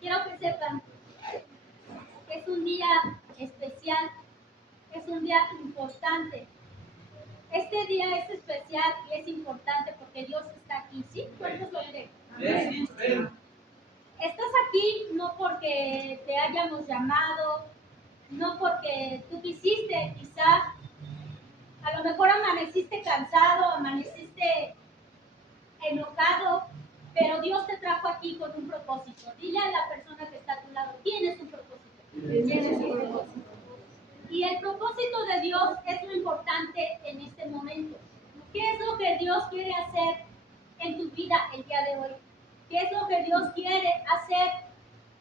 quiero que sepan que es un día especial, es un día importante. Este día es especial y es importante porque Dios está aquí, ¿sí? ¿Cuántos lo creen? Estás aquí no porque te hayamos llamado, no porque tú quisiste, quizá, a lo mejor amaneciste cansado, amaneciste enojado, pero Dios te trajo aquí con un propósito. Dile a la persona que está a tu lado, tienes un propósito. Tienes un propósito. Y el propósito de Dios es lo importante en este momento. ¿Qué es lo que Dios quiere hacer en tu vida el día de hoy? ¿Qué es lo que Dios quiere hacer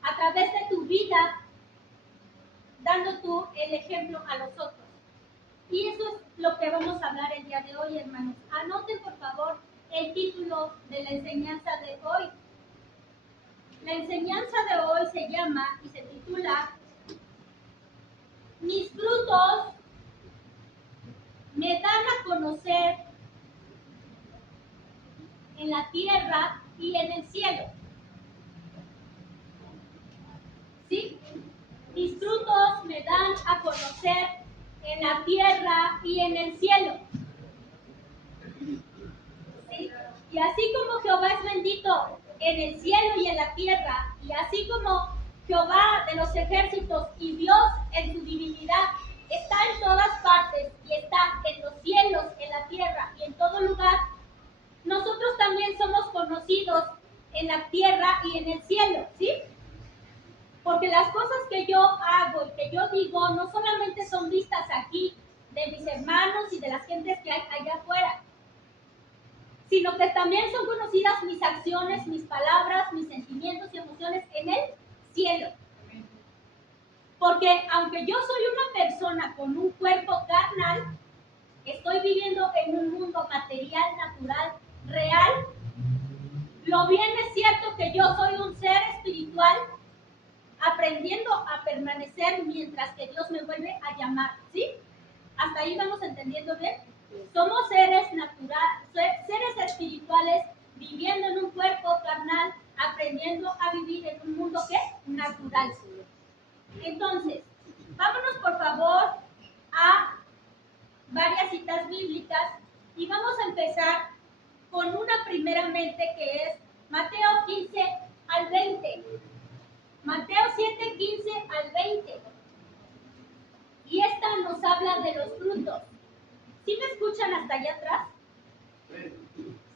a través de tu vida, dando tú el ejemplo a los otros? Y eso es lo que vamos a hablar el día de hoy, hermanos. Anoten, por favor, el título de la enseñanza de hoy. La enseñanza de hoy se llama y se titula Mis frutos me dan a conocer en la tierra y en el cielo. ¿Sí? Mis frutos me dan a conocer en la tierra y en el cielo. ¿Sí? Y así como Jehová es bendito en el cielo y en la tierra, y así como Jehová de los ejércitos y Dios en su divinidad está en todas partes y está en los cielos, en la tierra y en todo lugar, nosotros también somos conocidos en la tierra y en el cielo, ¿sí? Porque las cosas que yo hago y que yo digo no solamente son vistas aquí de mis hermanos y de las gentes que hay allá afuera, sino que también son conocidas mis acciones, mis palabras, mis sentimientos y emociones en el cielo. Porque aunque yo soy una persona con un cuerpo carnal, estoy viviendo en un mundo material, natural, real. Lo bien es cierto que yo soy un ser espiritual aprendiendo a permanecer mientras que Dios me vuelve a llamar, ¿sí? ¿Hasta ahí vamos entendiendo bien? Somos seres naturales, seres espirituales viviendo en un cuerpo carnal, aprendiendo a vivir en un mundo ¿qué? Natural. Entonces, vámonos por favor a varias citas bíblicas y vamos a empezar con una primeramente que es Mateo 15 al 20. Mateo 7, 15 al 20. Y esta nos habla de los frutos. ¿Sí me escuchan hasta allá atrás?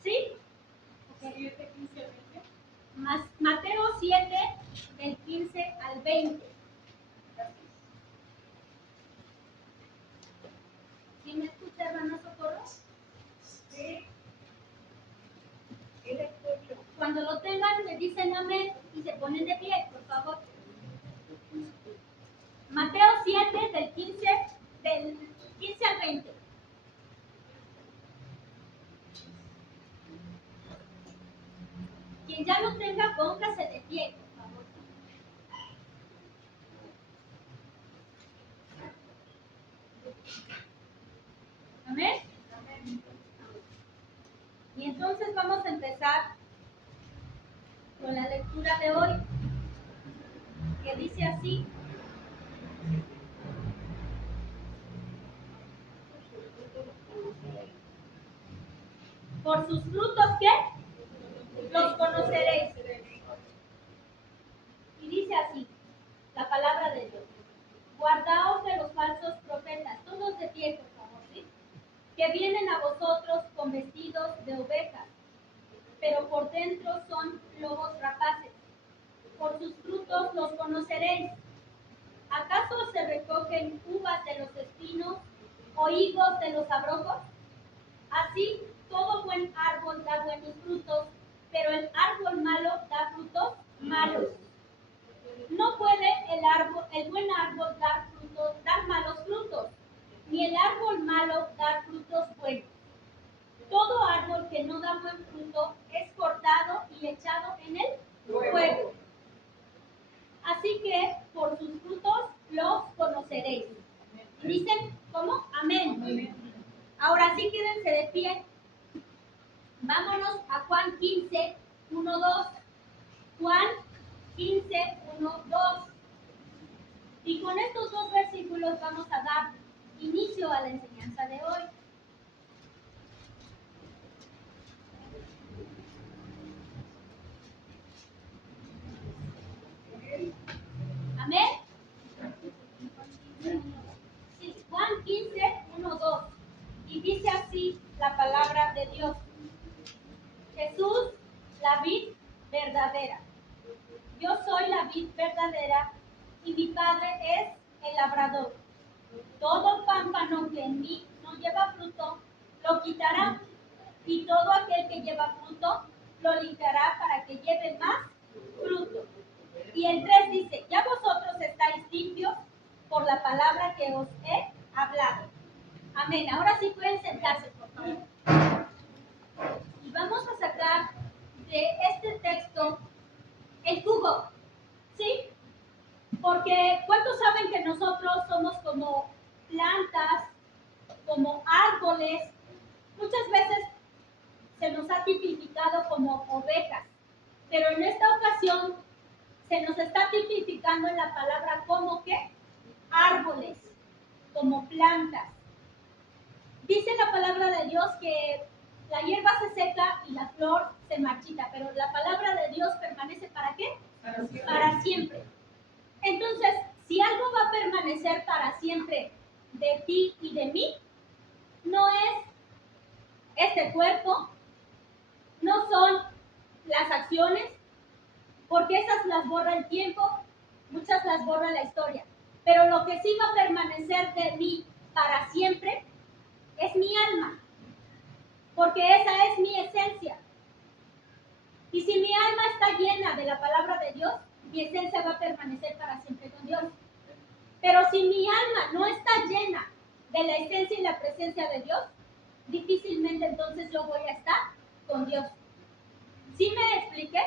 ¿Sí? Mateo 7, del 15 al 20. ¿Sí me escucha, hermano Socorro? Sí. Cuando lo tengan, me dicen amén y se ponen de pie, por favor. Mateo 7, del 15 al 20. Quien ya lo tenga, póngase de pie, por favor. ¿Amén? Y entonces vamos a empezar con la lectura de hoy, que dice así. Por sus frutos, ¿qué? Los conoceréis. Y dice así, la palabra de Dios. Guardaos de los falsos profetas, todos de pie, por favor, ¿sí? Que vienen a vosotros con vestidos de ovejas, pero por dentro son lobos rapaces. Por sus frutos los conoceréis. ¿Acaso se recogen uvas de los espinos o higos de los abrojos? Así, todo buen árbol da buenos frutos, pero el árbol malo da frutos malos. No puede el buen árbol dar malos frutos, ni el árbol malo dar frutos buenos. Todo árbol que no da buen fruto es cortado y echado en el fuego. Así que por sus frutos los conoceréis. Y dicen, ¿cómo? Amén. Ahora sí, quédense de pie. Vámonos a Juan 15, 1, 2. versículos vamos a dar inicio a la enseñanza de hoy. Amén. Sí, Juan 15, 1, 2. Y dice así la palabra de Dios. Jesús, la vid verdadera. Yo soy la vid verdadera y mi Padre es el labrador. Todo pámpano que en mí no lleva fruto, lo quitará, y todo aquel que lleva fruto, lo limpiará para que lleve más fruto. Y el 3 dice, ya vosotros estáis limpios por la palabra que os he hablado. Amén. Ahora sí pueden sentarse, por favor. Y vamos a sacar de este texto el jugo, ¿sí? Porque ¿cuántos saben que nosotros somos como plantas, como árboles? Muchas veces se nos ha tipificado como ovejas, pero en esta ocasión se nos está tipificando en la palabra como que árboles, como plantas. Dice la palabra de Dios que la hierba se seca y la flor se marchita, pero la palabra de Dios permanece ¿para qué? Para siempre. Entonces, si algo va a permanecer para siempre de ti y de mí, no es este cuerpo, no son las acciones, porque esas las borra el tiempo, muchas las borra la historia. Pero lo que sí va a permanecer de mí para siempre es mi alma, porque esa es mi esencia. Y si mi alma está llena de la palabra de Dios, mi esencia va a permanecer para siempre con Dios. Pero si mi alma no está llena de la esencia y la presencia de Dios, difícilmente entonces yo voy a estar con Dios. ¿Sí me expliqué?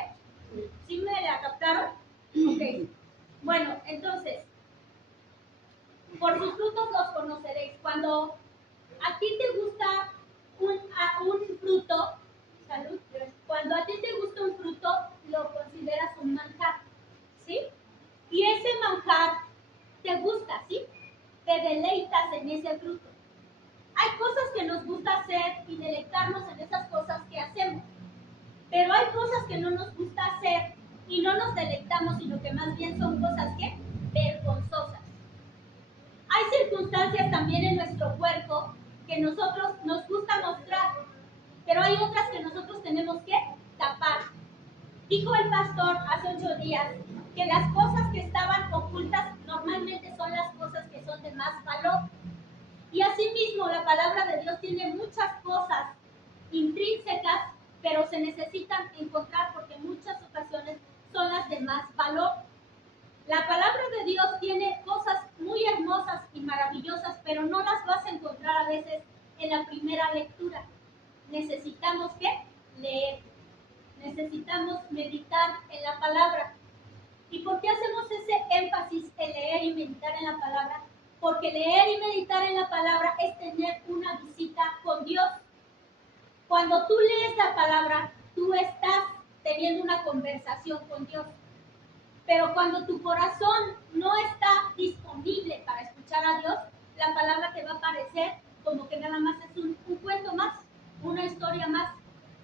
¿Sí me la captaron? Ok. Bueno, entonces, por sus frutos los conoceréis. Cuando a ti te gusta un fruto, salud, cuando a ti te gusta un fruto, lo consideras un manjar, ¿sí? Y ese manjar te gusta, ¿sí? Te deleitas en ese fruto. Hay cosas que nos gusta hacer y deleitarnos en esas cosas que hacemos, pero hay cosas que no nos gusta hacer y no nos deleitamos, sino que más bien son cosas que vergonzosas. Hay circunstancias también en nuestro cuerpo que nosotros nos gusta mostrar, pero hay otras que nosotros tenemos que tapar. Dijo el pastor hace 8 días que las cosas que estaban ocultas normalmente son las cosas que son de más valor. Y asimismo la palabra de Dios tiene muchas cosas intrínsecas, pero se necesitan encontrar porque en muchas ocasiones son las de más valor. La palabra de Dios tiene cosas muy hermosas y maravillosas, pero no las vas a encontrar a veces en la primera lectura. Necesitamos ¿qué? Leer. Necesitamos meditar en la palabra. ¿Y por qué hacemos ese énfasis en leer y meditar en la palabra? Porque leer y meditar en la palabra es tener una visita con Dios. Cuando tú lees la palabra, tú estás teniendo una conversación con Dios. Pero cuando tu corazón no está disponible para escuchar a Dios, la palabra te va a parecer como que nada más es un cuento más, una historia más.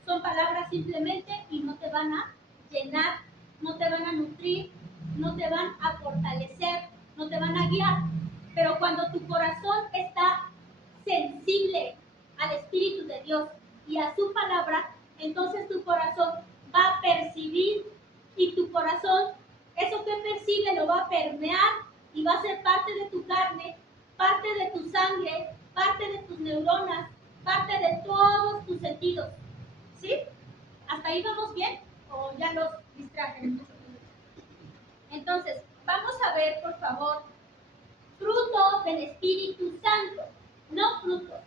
Son palabras simplemente y no te van a llenar, no te van a nutrir, no te van a fortalecer, no te van a guiar. Pero cuando tu corazón está sensible al Espíritu de Dios y a su palabra, entonces tu corazón va a percibir y tu corazón, eso que percibe, lo va a permear y va a ser parte de tu carne, parte de tu sangre, parte de tus neuronas, parte de todos tus sentidos. ¿Sí? ¿Hasta ahí vamos bien? ¿O ya los distraje? Entonces, vamos a ver, por favor, fruto del Espíritu Santo. No frutos,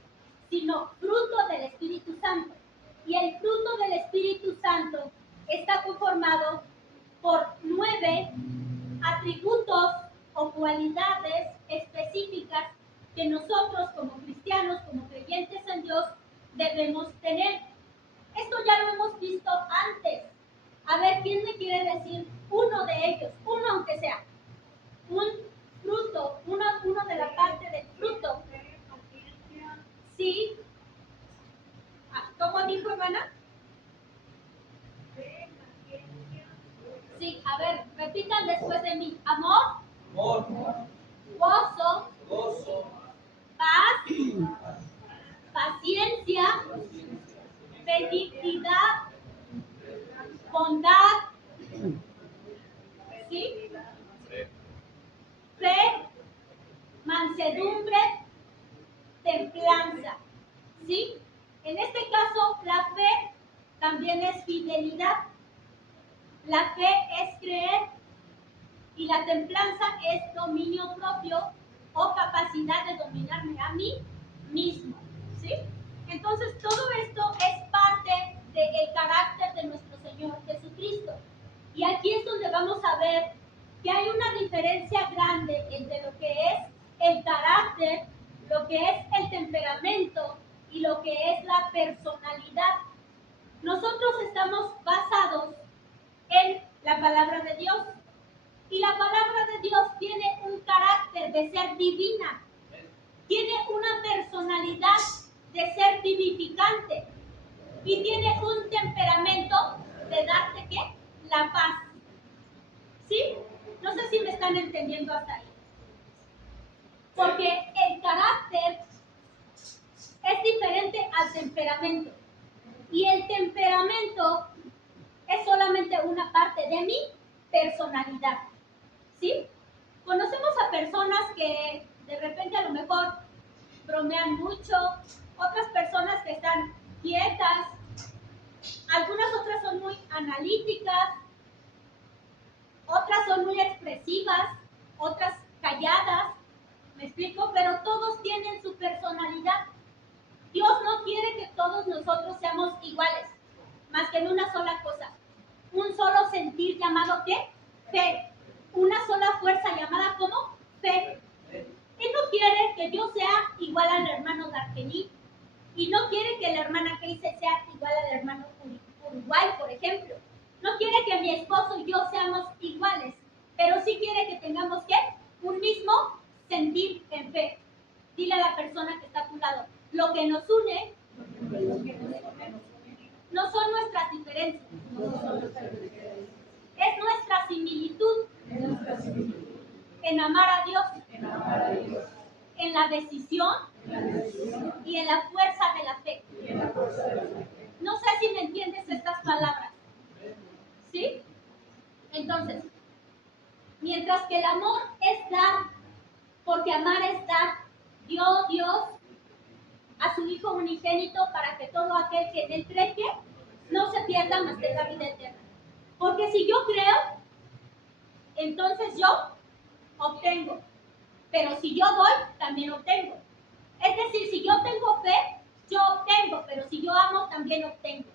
sino fruto del Espíritu Santo. Y el fruto del Espíritu Santo está conformado por 9 atributos o cualidades específicas que nosotros como cristianos, como creyentes en Dios, debemos tener. Esto ya lo hemos visto antes. A ver, ¿quién me quiere decir uno de ellos? Uno aunque sea. Un fruto, uno de la parte del fruto. Sí. ¿Cómo dijo, hermana? Sí, a ver, repitan después de mí. Amor, gozo, paz, paciencia, benignidad, bondad, ¿sí? Fe, mansedumbre, templanza, ¿sí? En este caso, la fe también es fidelidad. La fe es creer y la templanza es dominio propio o capacidad de dominarme a mí mismo, ¿sí? Entonces, todo esto es parte del carácter de nuestro Señor Jesucristo. Y aquí es donde vamos a ver que hay una diferencia grande entre lo que es el carácter, lo que es el temperamento y lo que es la personalidad. Nosotros estamos basados en la palabra de Dios. Y la palabra de Dios tiene un carácter de ser divina. Tiene una personalidad de ser vivificante. Y tiene un temperamento de darte, ¿qué? La paz. ¿Sí? No sé si me están entendiendo hasta ahí. Porque el carácter es diferente al temperamento. Y el temperamento es solamente una parte de mi personalidad. ¿Sí? Conocemos a personas que de repente a lo mejor bromean mucho, otras personas que están quietas, algunas otras son muy analíticas, otras son muy expresivas, otras calladas, ¿me explico? Pero todos tienen su personalidad. Dios no quiere que todos nosotros seamos iguales, más que en una sola cosa, un solo sentir llamado ¿qué? Fe. Una sola fuerza llamada ¿cómo? Fe. Él no quiere que yo sea igual al hermano Dargení y no quiere que la hermana Keise sea igual al hermano Uruguay, por ejemplo. No quiere que mi esposo y yo seamos iguales, pero sí quiere que tengamos ¿qué? Un mismo sentir en fe. Dile a la persona que está a tu lado, lo que nos une no son nuestras diferencias, es nuestra similitud en amar a Dios, en la decisión y en la fuerza de la fe. No sé si me entiendes estas palabras. ¿Sí? Entonces, mientras que el amor es dar, porque amar es dar, dio Dios a su Hijo unigénito para que todo aquel que en él cree no se pierda, mas tenga vida eterna. Porque si yo creo, entonces yo obtengo. Pero si yo doy, también obtengo. Es decir, si yo tengo fe, yo obtengo, pero si yo amo, también obtengo.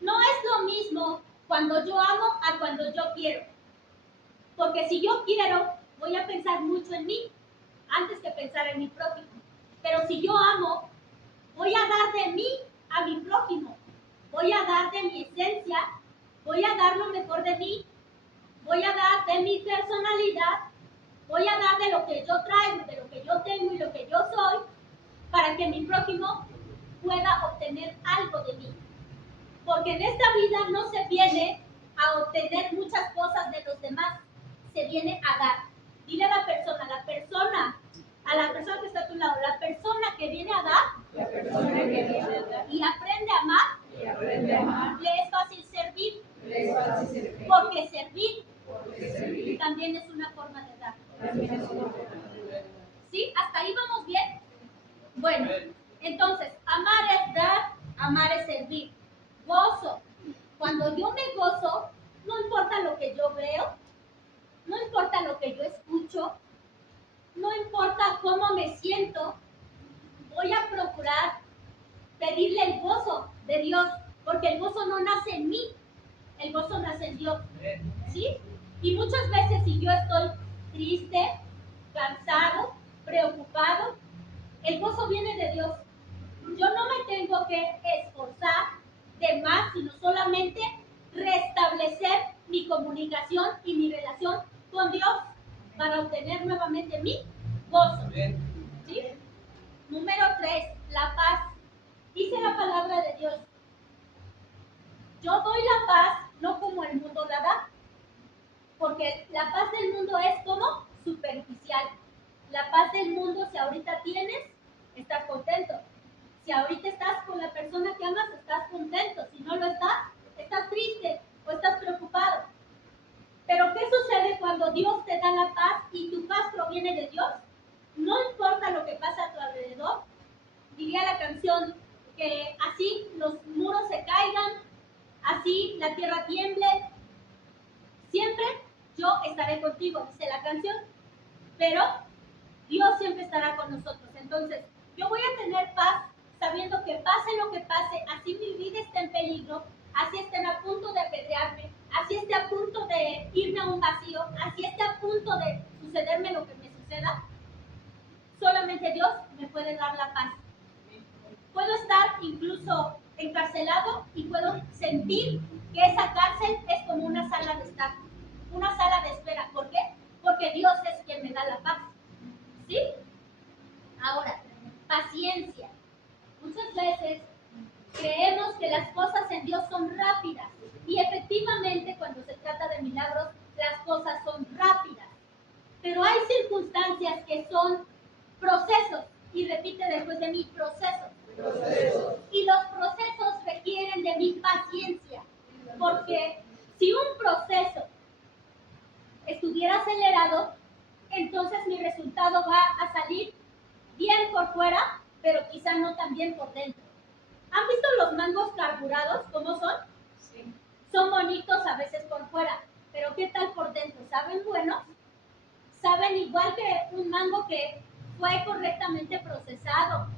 No es lo mismo cuando yo amo a cuando yo quiero. Porque si yo quiero, voy a pensar mucho en mí antes que pensar en mi prójimo. Pero si yo amo, voy a dar de mí a mi prójimo. Voy a dar de mi esencia, voy a dar lo mejor de mí, voy a dar de mi personalidad, voy a dar de lo que yo traigo, de lo que yo tengo y lo que yo soy, para que mi prójimo pueda obtener algo de mí. Porque en esta vida no se viene a obtener muchas cosas de los demás, se viene a dar. Dile a la persona que está a tu lado, la persona que viene a dar, y aprende a amar, le es fácil servir, porque servir también es una forma de dar. ¿Sí? ¿Hasta ahí vamos bien? Bueno, entonces, amar es dar, amar es servir. Gozo. Cuando yo me gozo, no importa lo que yo veo, no importa lo que yo escucho, no importa cómo me siento, voy a procurar pedirle el gozo de Dios, porque el gozo no nace en mí, el gozo nace en Dios. ¿Sí? Y muchas veces si yo estoy triste, cansado, preocupado, el gozo viene de Dios. Yo no me tengo que esforzar de más, sino solamente restablecer mi comunicación y mi relación con Dios. para obtener nuevamente mi gozo. ¿Sí? Número 3, la paz. Dice la palabra de Dios: yo doy la paz no como el mundo la da, porque la paz del mundo es como superficial. La paz del mundo, si ahorita tienes, estás contento. Si ahorita estás con la persona que amas, estás contento. Si no lo estás, estás triste o estás preocupado. Pero ¿qué sucede cuando Dios te da la paz y tu paz proviene de Dios? No importa lo que pasa a tu alrededor. Diría la canción que así los muros se caigan, así la tierra tiemble, siempre yo estaré contigo, dice la canción, pero Dios siempre estará con nosotros. Entonces, yo voy a tener paz sabiendo que pase lo que pase, así mi vida esté en peligro, así estén a punto de apedrearme, así esté a punto de irme a un vacío, así esté a punto de sucederme lo que me suceda, solamente Dios me puede dar la paz. Puedo estar incluso encarcelado y puedo sentir que esa cárcel es como una sala de estar, una sala de espera. ¿Por qué? Porque Dios es quien me da la paz. ¿Sí? Ahora, paciencia. Muchas veces creemos que las cosas en Dios son rápidas y efectivamente cuando se trata de milagros las cosas son rápidas. Pero hay circunstancias que son procesos, y repite después de mí, procesos. Y los procesos requieren de mi paciencia, porque si un proceso estuviera acelerado, entonces mi resultado va a salir bien por fuera, pero quizá no tan bien por dentro. ¿Han visto los mangos carburados? ¿Cómo son? Sí. Son bonitos a veces por fuera, pero ¿qué tal por dentro? ¿Saben buenos? ¿Saben igual que un mango que fue correctamente procesado,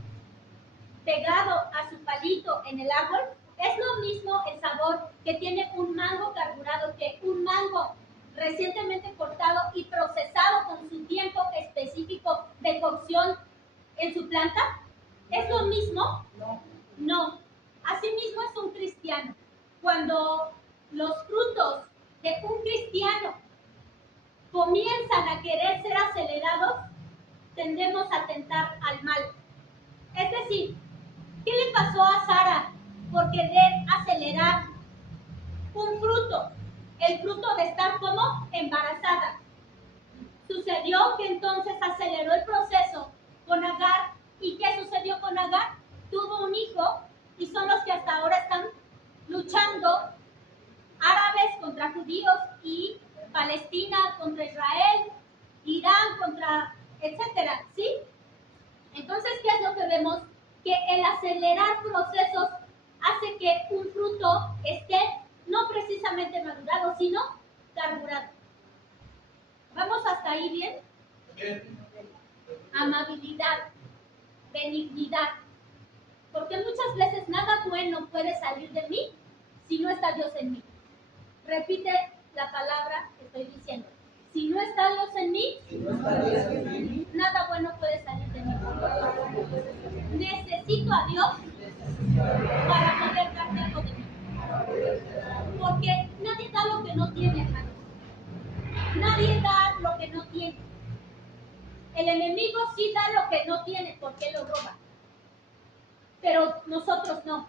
pegado a su palito en el árbol? Es lo mismo el sabor que tiene un mango carburado que un mango recientemente cortado y procesado con su tiempo específico de cocción en su planta. ¿Es lo mismo? No. Asimismo es un cristiano. Cuando los frutos de un cristiano comienzan a querer ser acelerados, tendemos a tentar al mal. Es decir, ¿qué le pasó a Sara por querer acelerar un fruto? El fruto de estar como embarazada. Sucedió que entonces aceleró el proceso con Agar. ¿Y qué sucedió con Agar? Tuvo un hijo y son los que hasta ahora están luchando, árabes contra judíos y Palestina contra Israel, Irán contra, etcétera, ¿sí? Entonces, ¿qué es lo que vemos? Que el acelerar procesos hace que un fruto esté no precisamente madurado, sino carburado. ¿Vamos hasta ahí bien? Amabilidad, benignidad. Porque muchas veces nada bueno puede salir de mí si no está Dios en mí. Repite la palabra que estoy diciendo. Si no está Dios en mí, nada bueno puede salir de mí. Necesito a Dios para poder darte algo de mí. Porque nadie da lo que no tiene, hermanos. Nadie da lo que no tiene. El enemigo sí da lo que no tiene porque lo roba. Pero nosotros no.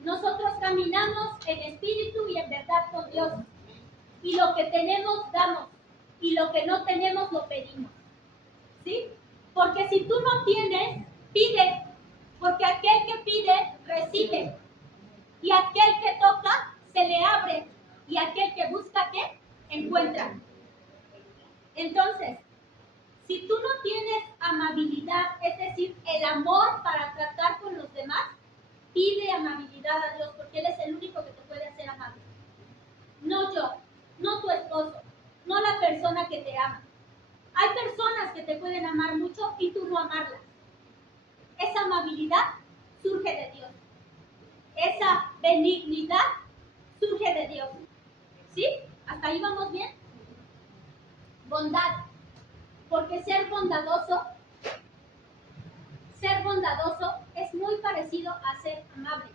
Nosotros caminamos en espíritu y en verdad con Dios. Y lo que tenemos, damos. Y lo que no tenemos, lo pedimos. ¿Sí? Porque si tú no tienes, pide. Porque aquel que pide, recibe. Y aquel que toca, se le abre. Y aquel que busca, ¿qué? Encuentra. Entonces, si tú no tienes amabilidad, es decir, el amor para tratar con los demás, pide amabilidad a Dios, porque Él es el único que te puede hacer amable. No yo, no tu esposo, no la persona que te ama. Hay personas que te pueden amar mucho y tú no amarlas. Esa amabilidad surge de Dios. Esa benignidad surge de Dios. ¿Sí? ¿Hasta ahí vamos bien? Bondad. Porque ser bondadoso es muy parecido a ser amable.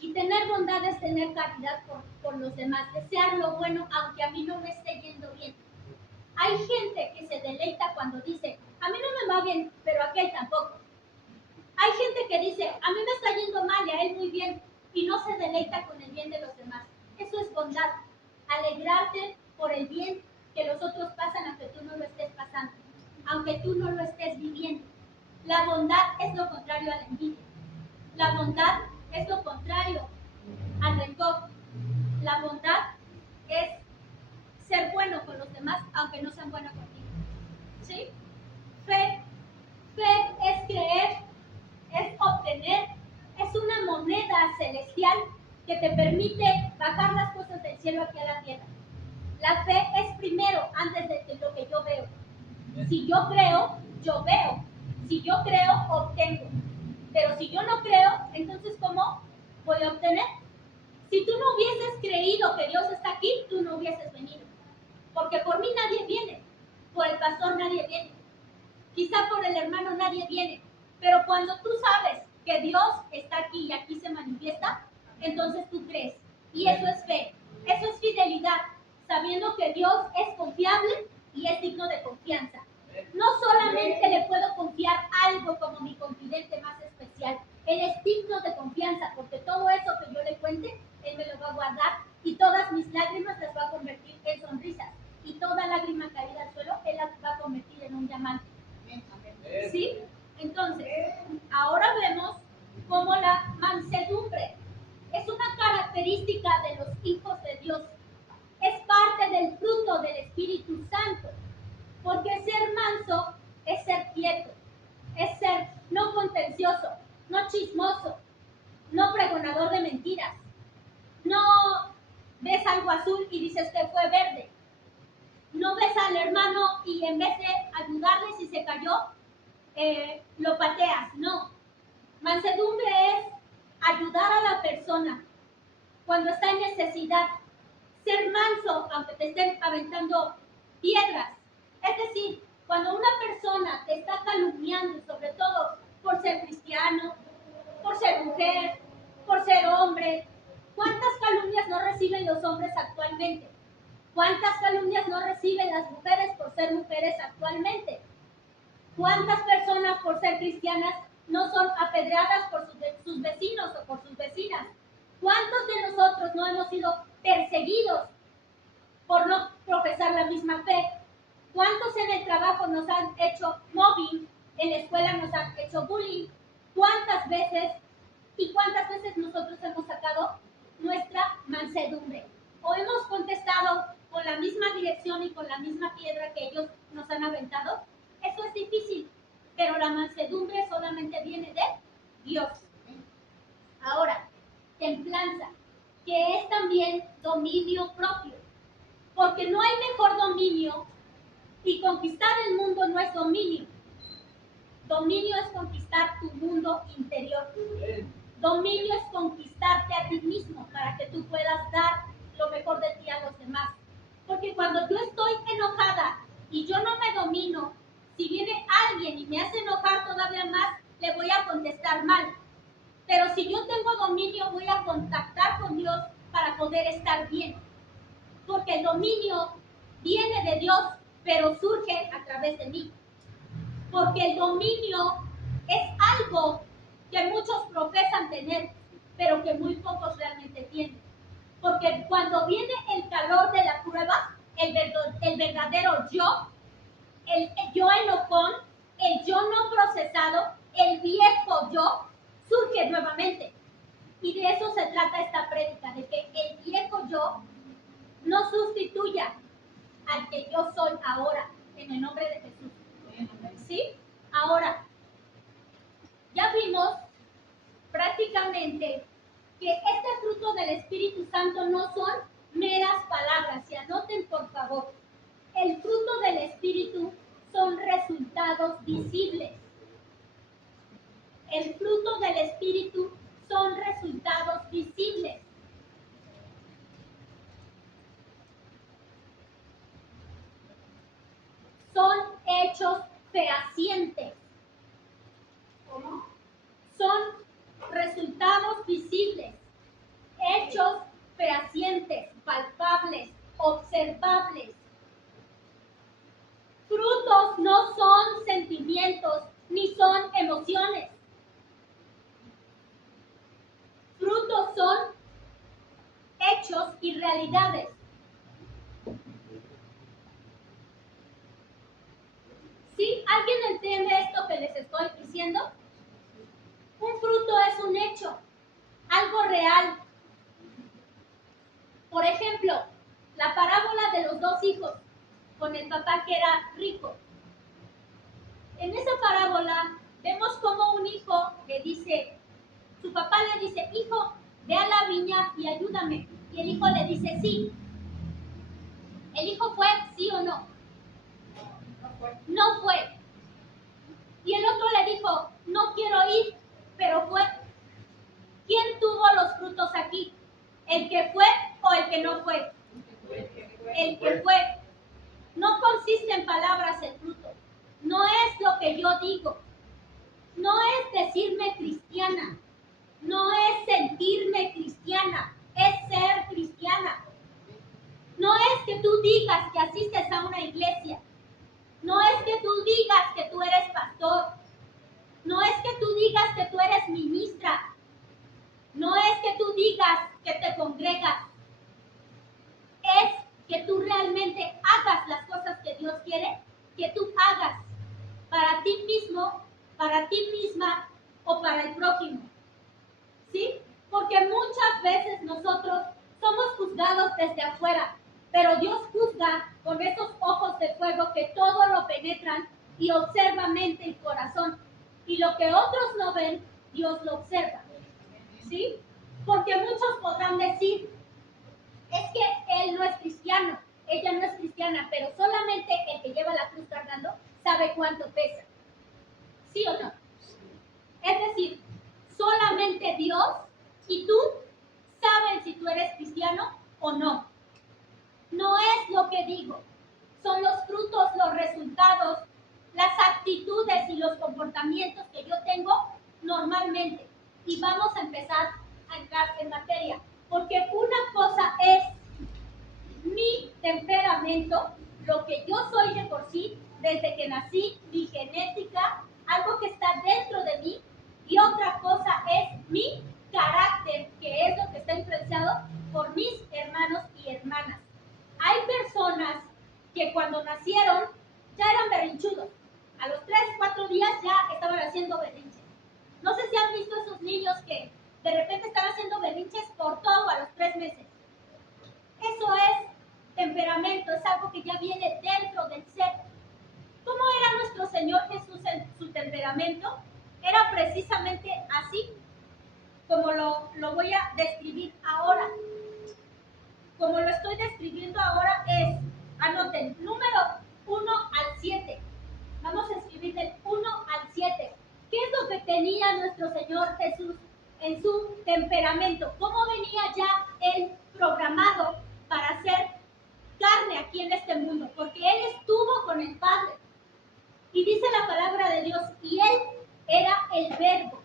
Y tener bondad es tener caridad por los demás, desear lo bueno aunque a mí no me esté yendo bien. Hay gente que se deleita cuando dice, a mí no me va bien, pero a aquel tampoco. Hay gente que dice, a mí me está yendo mal y a él muy bien, y no se deleita con el bien de los demás. Eso es bondad. Alegrarte por el bien que los otros pasan aunque tú no lo estés pasando, aunque tú no lo estés viviendo. La bondad es lo contrario a la envidia. La bondad es lo contrario al rencor. La bondad es ser bueno con los demás aunque no sean buenos contigo. ¿Sí? Fe es creer, es obtener, es una moneda celestial que te permite bajar las cosas del cielo aquí a la tierra. La fe es primero antes de lo que yo veo. Si yo creo, yo veo. Si yo creo, obtengo. Pero si yo no creo, entonces ¿cómo voy a obtener? Si tú no hubieses creído que Dios está aquí, tú no hubieses venido. Porque por mí nadie viene, por el pastor nadie viene, quizá por el hermano nadie viene. Pero cuando tú sabes que Dios está aquí y aquí se manifiesta, entonces tú crees. Y eso es fe, eso es fidelidad, sabiendo que Dios es confiable y es digno de confianza. No solamente le puedo confiar algo como mi confidente más especial, Él es digno de confianza, porque todo eso que yo le cuente, Él me lo va a guardar y todas mis lágrimas las va a convertir en sonrisas. Y toda lágrima caída al suelo, Él las va a convertir en un diamante. ¿Sí? Entonces, ahora vemos cómo la mansedumbre es una característica de los hijos de Dios. Es parte del fruto del Espíritu Santo. Porque ser manso es ser quieto, es ser no contencioso, no chismoso, no pregonador de mentiras. No ves algo azul y dices que fue verde. No ves al hermano y en vez de ayudarle si se cayó, lo pateas. No. Mansedumbre es ayudar a la persona cuando está en necesidad. Ser manso aunque te estén aventando piedras. Es decir, cuando una persona te está calumniando, sobre todo por ser cristiano, por ser mujer, por ser hombre, ¿cuántas calumnias no reciben los hombres actualmente? ¿Cuántas calumnias no reciben las mujeres por ser mujeres actualmente? ¿Cuántas personas por ser cristianas no son apedreadas por sus vecinos o por sus vecinas? ¿Cuántos de nosotros no hemos sido perseguidos por no profesar la misma fe? ¿Cuántos en el trabajo nos han hecho mobbing? En la escuela nos han hecho bullying. ¿Cuántas veces y cuántas veces nosotros hemos sacado nuestra mansedumbre? ¿O hemos contestado con la misma dirección y con la misma piedra que ellos nos han aventado? Eso es difícil, pero la mansedumbre solamente viene de Dios. Ahora, templanza, que es también dominio propio, porque no hay mejor dominio y conquistar el mundo no es dominio. Dominio es conquistar tu mundo interior. Dominio es conquistarte a ti mismo para que tú puedas dar lo mejor de ti a los demás. Porque cuando yo estoy enojada y yo no me domino, si viene alguien y me hace enojar todavía más, le voy a contestar mal. Pero si yo tengo dominio, voy a contactar con Dios para poder estar bien. Porque el dominio viene de Dios, pero surge a través de mí. Porque el dominio es algo que muchos profesan tener, pero que muy pocos realmente tienen. Porque cuando viene el calor de la prueba, el verdadero yo, el yo enojón, el yo no procesado, el viejo yo, surge nuevamente. Y de eso se trata esta prédica, de que el viejo yo no sustituya al que yo soy ahora, en el nombre de Jesús. ¿Sí? Ahora, ya vimos prácticamente que este fruto del Espíritu Santo no son meras palabras, y anoten por favor, el fruto del Espíritu son resultados visibles. El fruto del Espíritu son resultados visibles. Son hechos fehacientes. ¿Cómo? Son resultados visibles, hechos fehacientes, palpables, observables. y realidades. ¿Sí? ¿Alguien entiende esto que les estoy diciendo? Un fruto es un hecho, algo real. Por ejemplo, la parábola de los dos hijos con el papá que era rico. En esa parábola vemos como un hijo le dice, su papá le dice, hijo, ve a la viña y ayúdame. Y el hijo le dice, sí. ¿El hijo fue, sí o no? No fue. Y el otro le dijo, no quiero ir, pero fue. ¿Quién tuvo los frutos aquí? ¿El que fue o el que no fue? El que fue. No consiste en palabras el fruto. No es lo que yo digo. No es decirme cristiana. No es sentirme cristiana. Es ser cristiana. No es que tú digas que asistes a una iglesia. No es que tú digas que tú eres pastor. No es que tú digas que tú eres ministra. No es que tú digas que te congregas. Es que tú realmente hagas las cosas que Dios quiere que tú hagas para ti mismo, para ti misma o para el prójimo. ¿Sí? Porque muchas veces nosotros somos juzgados desde afuera, pero Dios juzga con esos ojos de fuego que todo lo penetran y observa mente y corazón. Y lo que otros no ven, Dios lo observa. ¿Sí? Porque muchos podrán decir, es que él no es cristiano, ella no es cristiana, pero solamente el que lleva la cruz cargando sabe cuánto pesa. ¿Sí o no? Es decir, solamente Dios y tú saben si tú eres cristiano o no. No es lo que digo, son los frutos, los resultados, las actitudes y los comportamientos que yo tengo normalmente. Y vamos a empezar a entrar en materia, porque una cosa es mi temperamento, lo que yo soy de por sí, desde que nací, mi genética, algo que está dentro de mí, y otra cosa es mi carácter, que es lo que está influenciado por mis hermanos y hermanas. Hay personas que cuando nacieron ya eran berrinchudos. A los 3, 4 días ya estaban haciendo berrinches. No sé si han visto esos niños que de repente están haciendo berrinches por todo a los 3 meses. Eso es temperamento, es algo que ya viene dentro del ser. ¿Cómo era nuestro Señor Jesús en su temperamento? Era precisamente así, como lo voy a describir ahora. Como lo estoy describiendo ahora es, anoten, número 1 al 7. Vamos a escribir del 1 al 7. ¿Qué es lo que tenía nuestro Señor Jesús en su temperamento? ¿Cómo venía ya él programado para ser carne aquí en este mundo? Porque él estuvo con el Padre. Y dice la palabra de Dios, y él era el Verbo.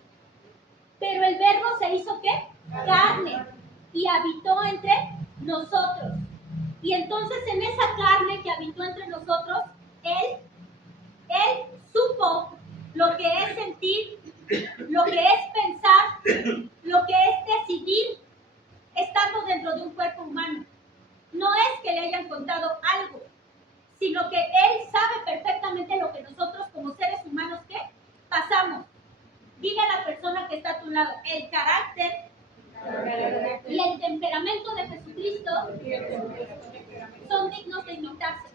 Pero el Verbo se hizo ¿qué? Carne. Y habitó entre nosotros. Y entonces en esa carne que habitó entre nosotros, él supo lo que es sentir, lo que es pensar, lo que es decidir estando dentro de un cuerpo humano. No es que le hayan contado algo, sino que él sabe perfectamente lo que nosotros como seres humanos ¿qué? Pasamos. Dile a la persona que está a tu lado, el carácter y el temperamento de Jesucristo son dignos de imitarse.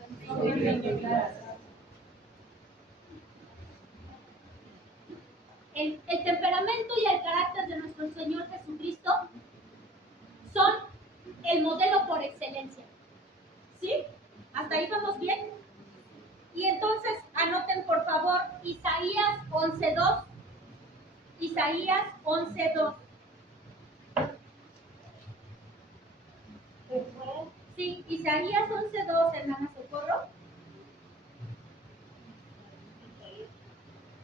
El temperamento y el carácter de nuestro Señor Jesucristo son el modelo por excelencia. ¿Sí? ¿Hasta ahí vamos bien? Y entonces anoten por favor Isaías 11:2. Isaías 11:2. Sí, Isaías 11:2, hermana Socorro.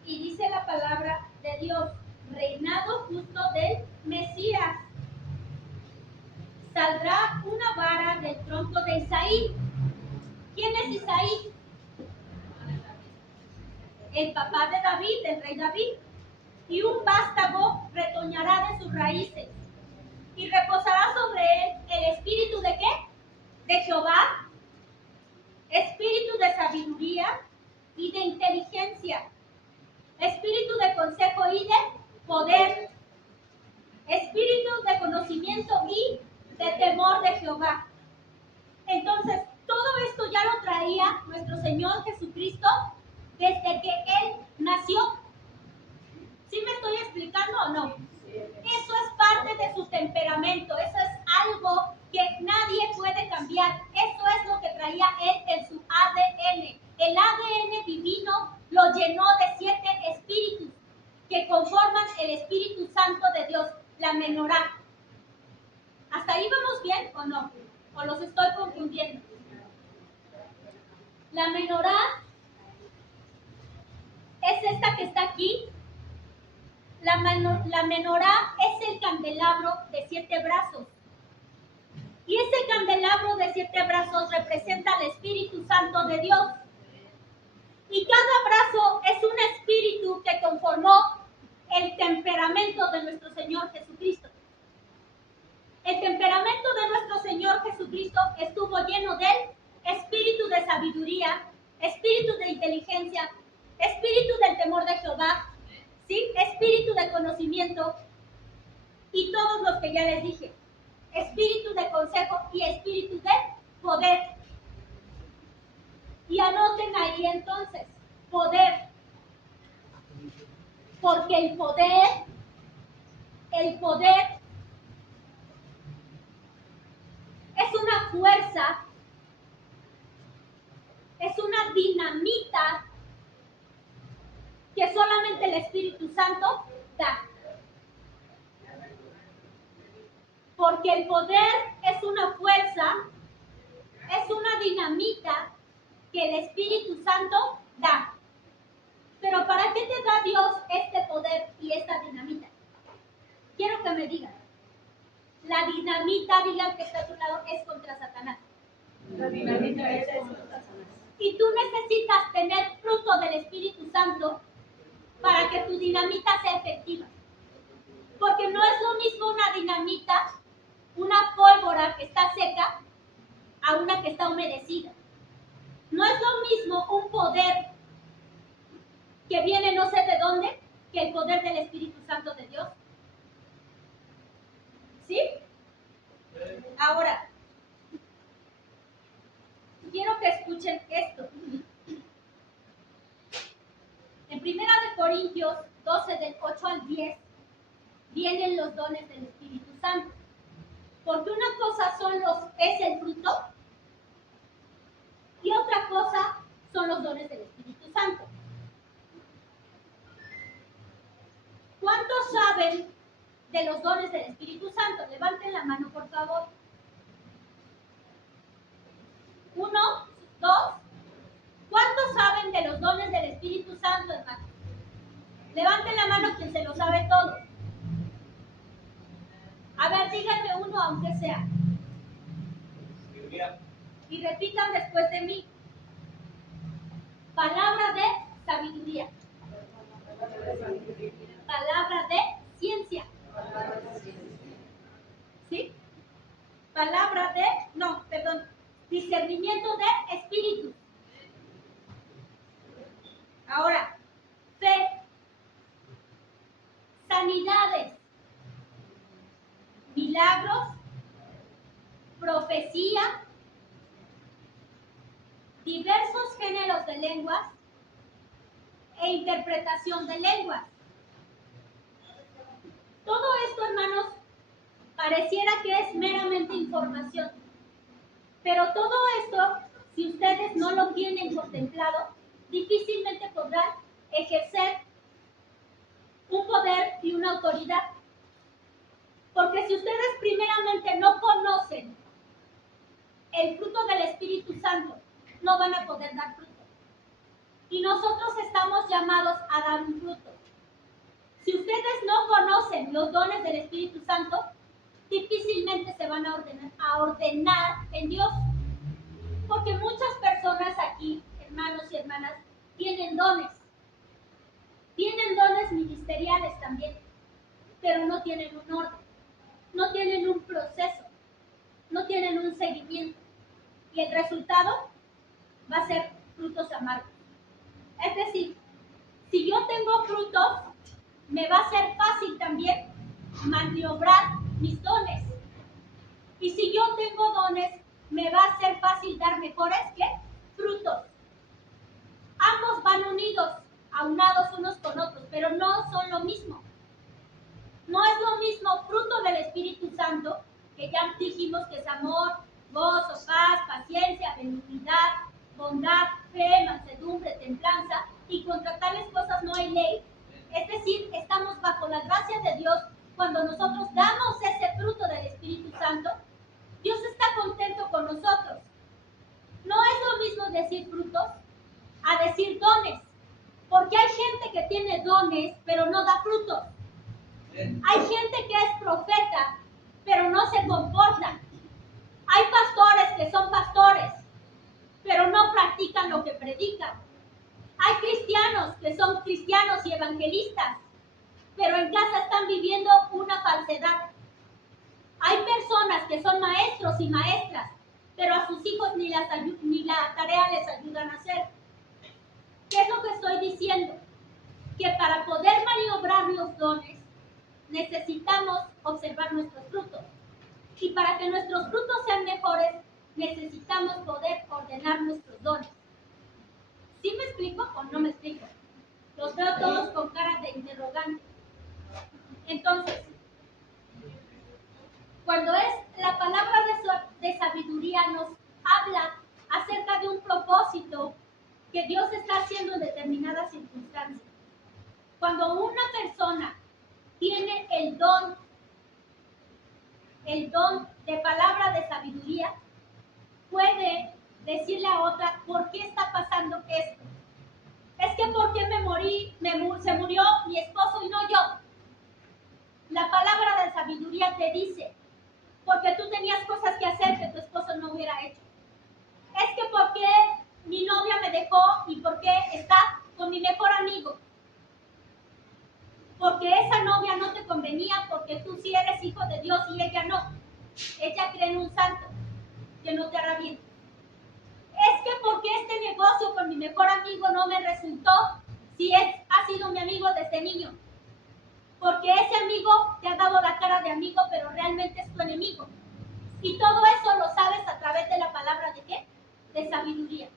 Y dice la palabra de Dios, reinado justo del Mesías. Saldrá una vara del tronco de Isaí. ¿Quién es Isaí? El papá de David, el rey David. Y un vástago retoñará de sus raíces. Y reposará sobre él el espíritu de Jehová. Entonces, todo esto ya lo traía nuestro Señor Jesucristo desde que Él nació. ¿Sí me estoy explicando o no? Eso es parte de su temperamento, eso es algo que nadie puede cambiar. Eso es lo que traía Él en su ADN. El ADN divino lo llenó de 7 espíritus que conforman el Espíritu Santo de Dios, la menorá. ¿Hasta ahí vamos bien o no? ¿O los estoy confundiendo? La menorá es esta que está aquí. La menorá es el candelabro de 7 brazos. Y ese candelabro de 7 brazos representa al Espíritu Santo de Dios. Y cada brazo es un espíritu que conformó el temperamento de nuestro Señor Jesucristo. El temperamento de nuestro Señor Jesucristo estuvo lleno del espíritu de sabiduría, espíritu de inteligencia, espíritu del temor de Jehová, ¿sí? Espíritu de conocimiento y todos los que ya les dije. Espíritu de consejo y espíritu de poder. Y anoten ahí entonces, poder. Porque el poder es una fuerza, es una dinamita que solamente el Espíritu Santo da. Porque el poder es una fuerza, es una dinamita que el Espíritu Santo da. Pero ¿para qué te da Dios este poder y esta dinamita? Quiero que me digan. La dinamita, digan que está a tu lado, es contra Satanás. La dinamita es contra Satanás. Y tú necesitas tener fruto del Espíritu Santo para que tu dinamita sea efectiva. Porque no es lo mismo una dinamita, una pólvora que está seca, a una que está humedecida. No es lo mismo un poder que viene no sé de dónde, que el poder del Espíritu Santo de Dios. ¿Sí? Ahora, quiero que escuchen esto. En 1 Corintios 12, del 8 al 10, vienen los dones del Espíritu Santo. Porque una cosa es el fruto y otra cosa son los dones del Espíritu Santo. ¿Cuántos saben de los dones del Espíritu Santo? Levanten la mano, por favor. 1, 2. ¿Cuántos saben de los dones del Espíritu Santo, hermano? Levanten la mano quien se lo sabe todo. A ver, díganme uno, aunque sea. Y repitan después de mí. Palabra de sabiduría. Palabra de ciencia. ¿Sí? Palabra de, discernimiento de espíritus. Ahora, fe, sanidades, milagros, profecía, diversos géneros de lenguas e interpretación de lenguas. Todo esto, hermanos, pareciera que es meramente información, pero todo esto, si ustedes no lo tienen contemplado, difícilmente podrán ejercer un poder y una autoridad. Porque si ustedes primeramente no conocen el fruto del Espíritu Santo, no van a poder dar fruto. Y nosotros estamos llamados a dar un fruto. Si ustedes no conocen los dones del Espíritu Santo, difícilmente se van a ordenar en Dios. Porque muchas personas aquí, hermanos y hermanas, tienen dones. Tienen dones ministeriales también, pero no tienen un orden, no tienen un proceso, no tienen un seguimiento. Y el resultado va a ser frutos amargos. Es decir, si yo tengo frutos, me va a ser fácil también maniobrar mis dones. Y si yo tengo dones, me va a ser fácil dar mejores ¿qué? Frutos. Ambos van unidos, aunados unos con otros, pero no son lo mismo. No es lo mismo fruto del Espíritu Santo, que ya dijimos que es amor, gozo, paz, paciencia, benignidad, bondad, fe, mansedumbre, templanza, y contra tales cosas no hay ley. Es decir, estamos bajo la gracia de Dios. Cuando nosotros damos ese fruto del Espíritu Santo, Dios está contento con nosotros. No es lo mismo decir frutos a decir dones, porque hay gente que tiene dones, pero no da frutos. Hay gente que es profeta, pero no se comporta. Hay pastores que son pastores, pero no practican lo que predican. Hay cristianos que son cristianos y evangelistas, pero en casa están viviendo una falsedad. Hay personas que son maestros y maestras, pero a sus hijos ni la tarea les ayudan a hacer. ¿Qué es lo que estoy diciendo? Que para poder maniobrar los dones, necesitamos observar nuestros frutos. Y para que nuestros frutos sean mejores, necesitamos poder ordenar nuestros dones. ¿Sí me explico o no me explico? Los veo todos con cara de interrogante. Entonces, cuando es la palabra de sabiduría nos habla acerca de un propósito que Dios está haciendo en determinadas circunstancias. Cuando una persona tiene el don de palabra de sabiduría, puede decirle a otra, ¿por qué está pasando esto? Es que ¿por qué se murió mi esposo y no yo? La palabra de sabiduría te dice, porque tú tenías cosas que hacer que tu esposo no hubiera hecho. Es que ¿por qué mi novia me dejó y por qué está con mi mejor amigo? Porque esa novia no te convenía, porque tú sí eres hijo de Dios y ella no. Ella cree en un santo que no te hará bien. Es que porque este negocio con mi mejor amigo no me resultó, si ha sido mi amigo desde niño. Porque ese amigo te ha dado la cara de amigo, pero realmente es tu enemigo. Y todo eso lo sabes a través de la palabra de ¿qué? De sabiduría.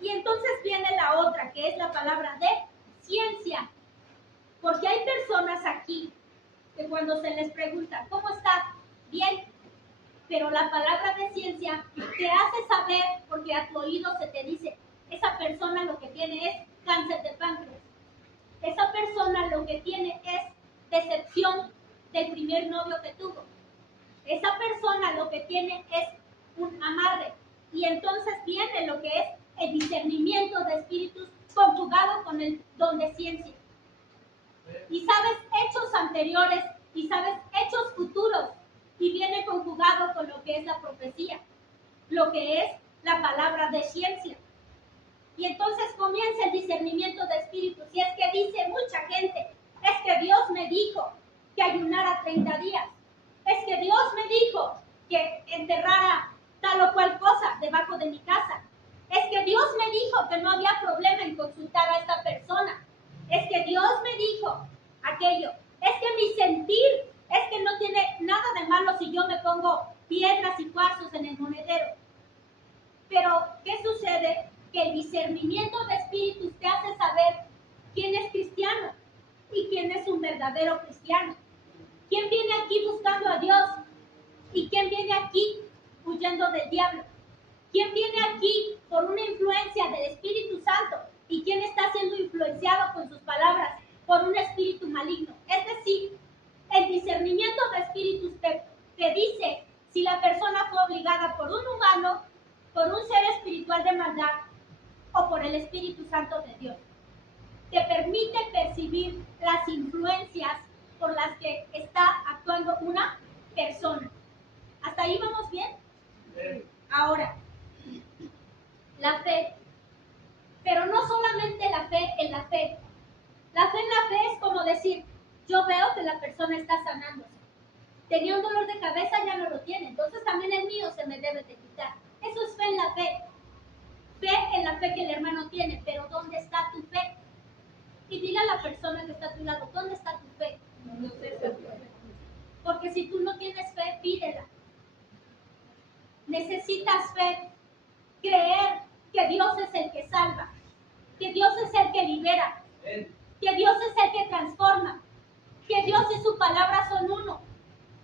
Y entonces viene la otra, que es la palabra de ciencia. Porque hay personas aquí que cuando se les pregunta, ¿cómo está? Bien. Pero la palabra de ciencia te hace saber, porque a tu oído se te dice, esa persona lo que tiene es cáncer de páncreas. Esa persona lo que tiene es decepción del primer novio que tuvo. Esa persona lo que tiene es un amarre. Y entonces viene lo que es el discernimiento de espíritus conjugado con el don de ciencia. Y sabes hechos anteriores y sabes hechos futuros. Y viene conjugado con lo que es la profecía, lo que es la palabra de ciencia. Y entonces comienza el discernimiento de espíritus. Y es que dice mucha gente, es que Dios me dijo que ayunara 30 días. Es que Dios me dijo que enterrara tal o cual cosa debajo de mi casa. Es que Dios me dijo que no había problema en consultar a esta persona. Es que Dios me dijo aquello. Es que mi sentir es que no tiene nada de malo si yo me pongo piedras y cuarzos en el monedero. Pero, ¿qué sucede? Que el discernimiento de espíritus te hace saber quién es cristiano y quién es un verdadero cristiano. ¿Quién viene aquí buscando a Dios? ¿Y quién viene aquí huyendo del diablo? ¿Quién viene aquí por una influencia del Espíritu Santo? ¿Y quién está siendo influenciado con sus palabras por un espíritu maligno? Es decir, el discernimiento de espíritus te dice si la persona fue obligada por un humano, por un ser espiritual de maldad o por el Espíritu Santo de Dios. Te permite percibir las influencias por las que está actuando una persona. ¿Hasta ahí vamos bien? Ahora, la fe. Pero no solamente la fe en la fe. La fe en la fe es como decir, yo veo que la persona está sanándose. Tenía un dolor de cabeza, ya no lo tiene. Entonces también el mío se me debe de quitar. Eso es fe en la fe. Fe en la fe que el hermano tiene. Pero ¿dónde está tu fe? Y dile a la persona que está a tu lado, ¿dónde está tu fe? Porque si tú no tienes fe, pídela. Necesitas fe, creer que Dios es el que salva, que Dios es el que libera, que Dios es el que transforma, que Dios y su palabra son uno.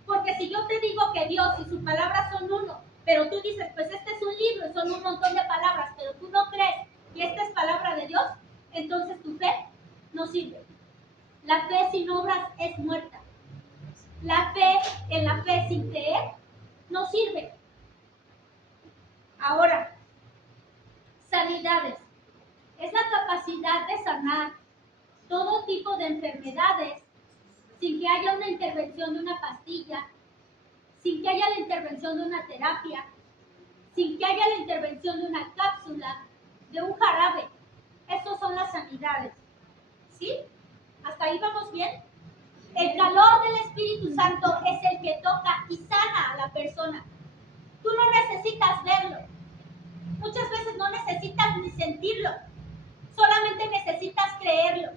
Porque si yo te digo que Dios y su palabra son uno, pero tú dices, pues este es un libro y son un montón de palabras, pero tú no crees que esta es palabra de Dios, entonces tu fe no sirve. La fe sin obras es muerta. La fe en la fe sin creer no sirve. Ahora, sanidades. Es la capacidad de sanar todo tipo de enfermedades sin que haya una intervención de una pastilla, sin que haya la intervención de una terapia, sin que haya la intervención de una cápsula, de un jarabe. Esas son las sanidades. ¿Sí? ¿Hasta ahí vamos bien? El calor del Espíritu Santo es el que toca y sana a la persona. Tú no necesitas verlo. Muchas veces no necesitas ni sentirlo. Solamente necesitas creerlo.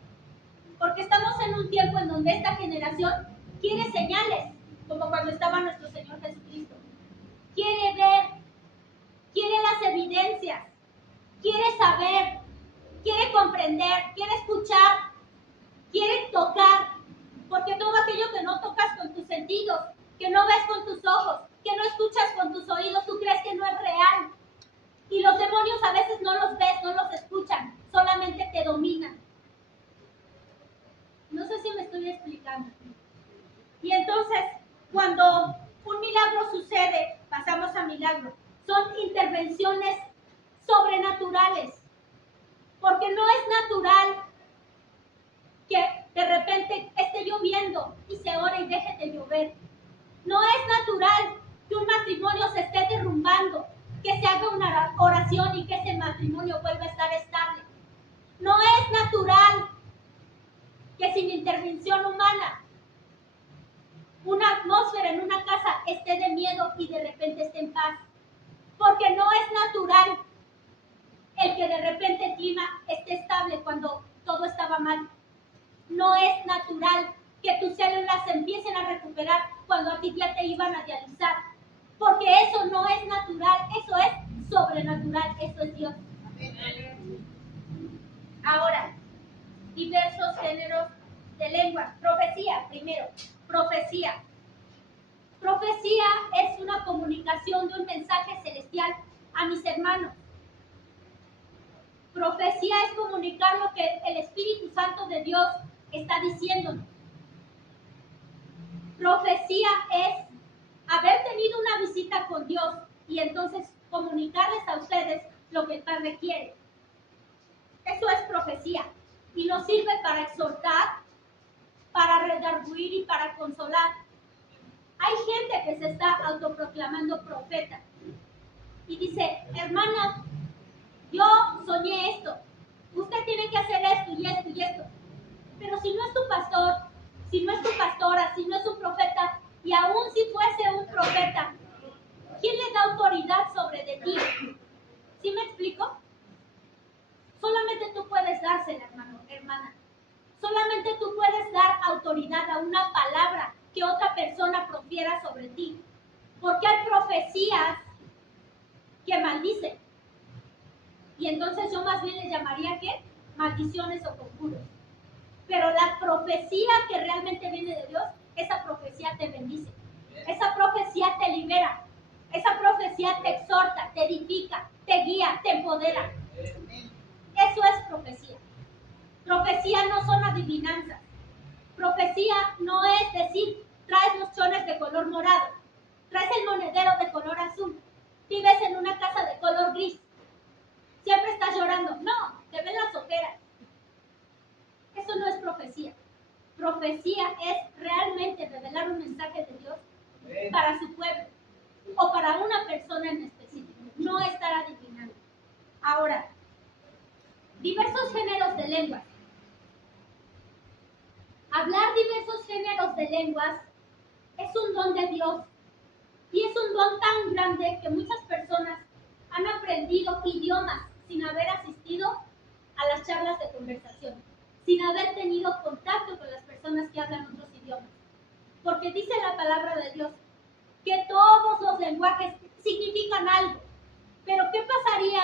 Porque estamos en un tiempo en donde esta generación quiere señales, como cuando estaba nuestro Señor Jesucristo. Quiere ver, quiere las evidencias, quiere saber, quiere comprender, quiere escuchar, quiere tocar. Porque todo aquello que no tocas con tus sentidos, que no ves con tus ojos, que no escuchas con tus oídos, tú crees que no es real. Y los demonios a veces no los ves, no los escuchan, solamente te dominan. No sé si me estoy explicando. Y entonces, cuando un milagro sucede, pasamos a milagro. Son intervenciones sobrenaturales. Porque no es natural que de repente esté lloviendo y se ore y deje de llover. No es natural que un matrimonio se esté derrumbando, que se haga una oración y que ese matrimonio vuelva a estar estable. No es natural que sin intervención humana una atmósfera en una casa esté de miedo y de repente esté en paz. Porque no es natural el que de repente el clima esté estable cuando todo estaba mal. No es natural que tus células se empiecen a recuperar cuando a ti ya te iban a dializar. Porque eso no es natural, eso es sobrenatural, eso es Dios. Ahora, diversos géneros de lenguas. Profecía, primero. Profecía. Profecía es una comunicación de un mensaje celestial a mis hermanos. Profecía es comunicar lo que el Espíritu Santo de Dios está diciéndonos. Profecía es haber tenido una visita con Dios y entonces comunicarles a ustedes lo que el Padre quiere. Eso es profecía y nos sirve para exhortar, para redarguir y para consolar. Hay gente que se está autoproclamando profeta y dice, hermana, yo soñé esto, usted tiene que hacer esto y esto y esto. Pero si no es tu pastor, si no es tu pastora, si no es un profeta, y aún si fuese un profeta, ¿quién le da autoridad sobre de ti? ¿Sí me explico? Solamente tú puedes dársela, hermano, hermana. Solamente tú puedes dar autoridad a una palabra que otra persona profiera sobre ti. Porque hay profecías que maldicen. Y entonces yo más bien le llamaría ¿qué? Maldiciones o conjuros. Pero la profecía que realmente viene de Dios, esa profecía te bendice. Esa profecía te libera. Esa profecía te exhorta, te edifica, te guía, te empodera. Eso es profecía. Profecía no son adivinanzas. Profecía no es decir, traes los chones de color morado, traes el monedero de color azul, vives en una casa de color gris, siempre estás llorando. No, te ven las ojeras. Eso no es profecía. Profecía es realmente revelar un mensaje de Dios para su pueblo o para una persona en específico, no estar adivinando. Ahora, diversos géneros de lenguas. Hablar diversos géneros de lenguas es un don de Dios y es un don tan grande que muchas personas han aprendido idiomas sin haber asistido a las charlas de conversación, sin haber tenido contacto con las personas que hablan otros idiomas. porque dice la palabra de Dios que todos los lenguajes significan algo. Pero ¿qué pasaría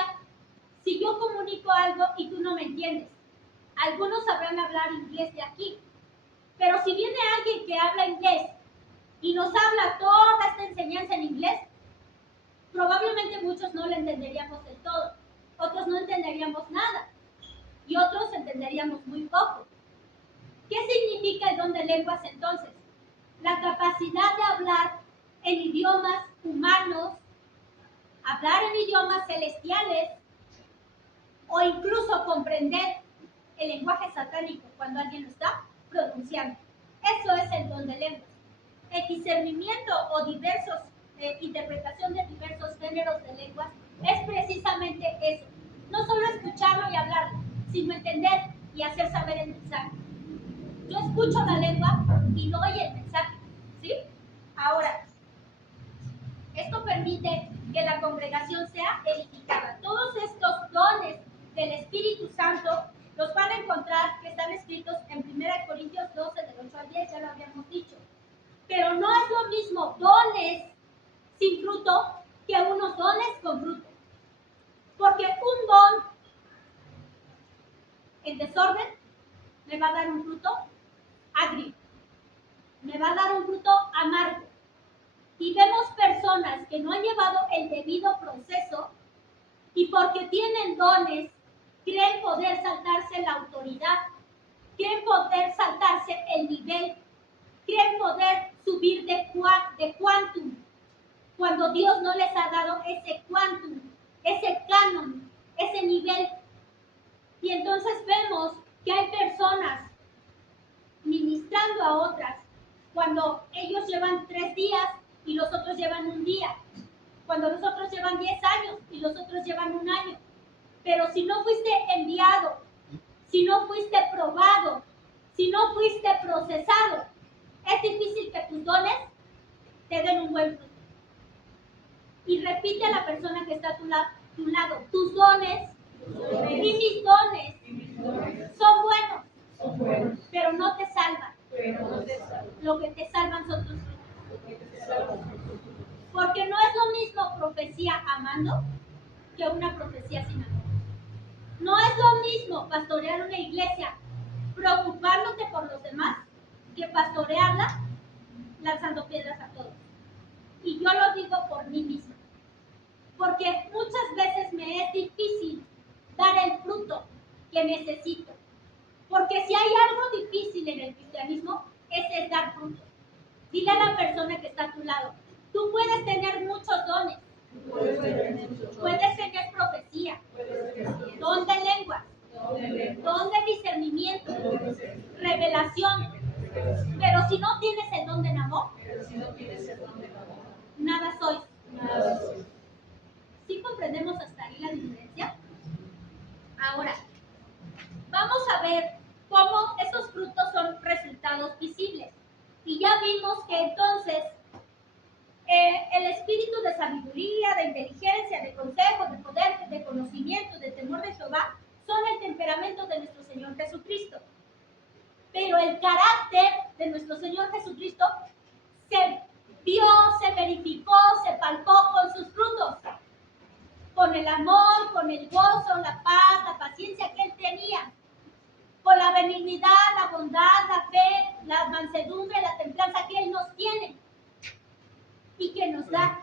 si yo comunico algo y tú no me entiendes? Algunos sabrán hablar inglés de aquí, pero si viene alguien que habla inglés y nos habla toda esta enseñanza en inglés, probablemente muchos no le entenderíamos del todo, otros no entenderíamos nada y otros entenderíamos muy poco. ¿Qué significa el don de lenguas entonces? La capacidad de hablar en idiomas humanos, hablar en idiomas celestiales o incluso comprender el lenguaje satánico cuando alguien lo está pronunciando. Eso es el don de lenguas. El discernimiento o interpretación de diversos géneros de lenguas es precisamente eso. No solo escucharlo y hablarlo, sino entender y hacer saber el mensaje. Yo escucho la lengua y doy el mensaje, ¿sí? Ahora, esto permite que la congregación sea edificada. Todos estos dones del Espíritu Santo los van a encontrar que están escritos en 1 Corintios 12, del 8 al 10, ya lo habíamos dicho. Pero no es lo mismo dones sin fruto que unos dones con fruto. Porque un don en desorden me va a dar un fruto agrio, me va a dar un fruto amargo. Y vemos personas que no han llevado el debido proceso y porque tienen dones, creen poder saltarse la autoridad, creen poder saltarse el nivel, creen poder subir de quantum, cuando Dios no les ha dado ese quantum, ese canon, ese nivel. Y entonces vemos que hay personas ministrando a otras cuando ellos llevan 3 días y los otros llevan 1 día, cuando los otros llevan 10 años y los otros llevan 1 año. Pero si no fuiste enviado, si no fuiste probado, si no fuiste procesado, es difícil que tus dones te den un buen fruto. Y repite a la persona que está a tu lado, tus dones y mis dones son buenos, pero no te salvan. Lo que te salvan son tus frutos. Porque no es lo mismo profecía amando que una profecía sin amor. No es lo mismo pastorear una iglesia preocupándote por los demás que pastorearla lanzando piedras a todos. Y yo lo digo por mí misma. Porque muchas veces me es difícil dar el fruto que necesito. Porque si hay algo difícil en el cristianismo, es dar fruto. Dile a la persona que está a tu lado, tú puedes tener muchos dones. Puedes tener profecía, don de lenguas, don de discernimiento, revelación. Pero si no tienes el don de amor, nada sois. ¿Sí comprendemos hasta ahí la diferencia? Ahora, vamos a ver cómo esos frutos son resultados visibles. Y ya vimos que entonces el espíritu de sabiduría, de inteligencia, de consejo, de poder, de conocimiento, de temor de Jehová, son el temperamento de nuestro Señor Jesucristo. Pero el carácter de nuestro Señor Jesucristo se vio, se verificó, se palpó con sus frutos. Con el amor, con el gozo, la paz, la paciencia que Él tenía. Con la benignidad, la bondad, la fe, la mansedumbre, la templanza que Él nos tiene y que nos da.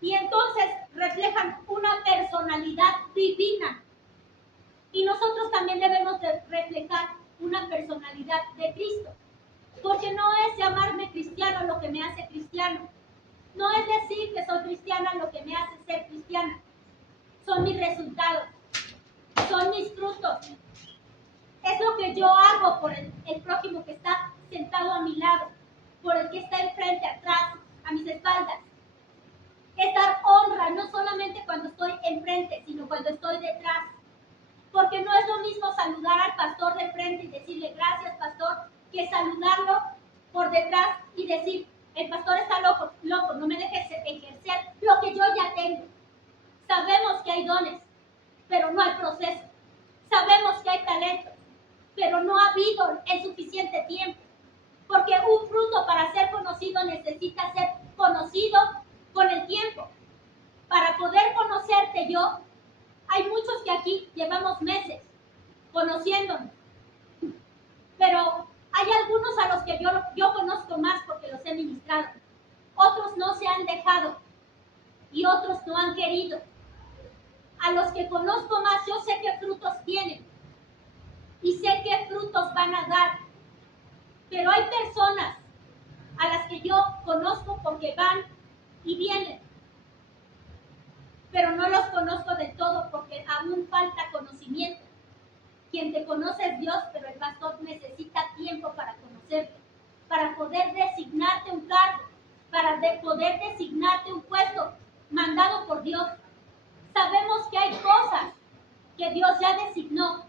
Y entonces reflejan una personalidad divina. Y nosotros también debemos de reflejar una personalidad de Cristo. Porque no es llamarme cristiano lo que me hace cristiano. No es decir que soy cristiana lo que me hace ser cristiana. Son mis resultados. Son mis frutos. Es lo que yo hago por el prójimo que está sentado a mi lado, por el que está enfrente, atrás, a mis espaldas. Es dar honra, no solamente cuando estoy enfrente, sino cuando estoy detrás. Porque no es lo mismo saludar al pastor de frente y decirle gracias, pastor, que saludarlo por detrás y decir, el pastor está loco, no me dejes ejercer lo que yo ya tengo. Sabemos que hay dones, pero no hay proceso. Sabemos que hay talento, pero no ha habido el suficiente tiempo. Porque un fruto yo, hay muchos que aquí llevamos meses conociéndonos, pero hay algunos a los que yo conozco más porque los he ministrado. Otros no se han dejado y otros no han querido. A los que conozco más, yo sé qué frutos tienen y sé qué frutos van a dar. Pero hay personas a las que yo conozco porque van y vienen, pero no los conozco del todo porque aún falta conocimiento. Quien te conoce es Dios, pero el pastor necesita tiempo para conocerte, para poder designarte un cargo, para poder designarte un puesto mandado por Dios. Sabemos que hay cosas que Dios ya designó,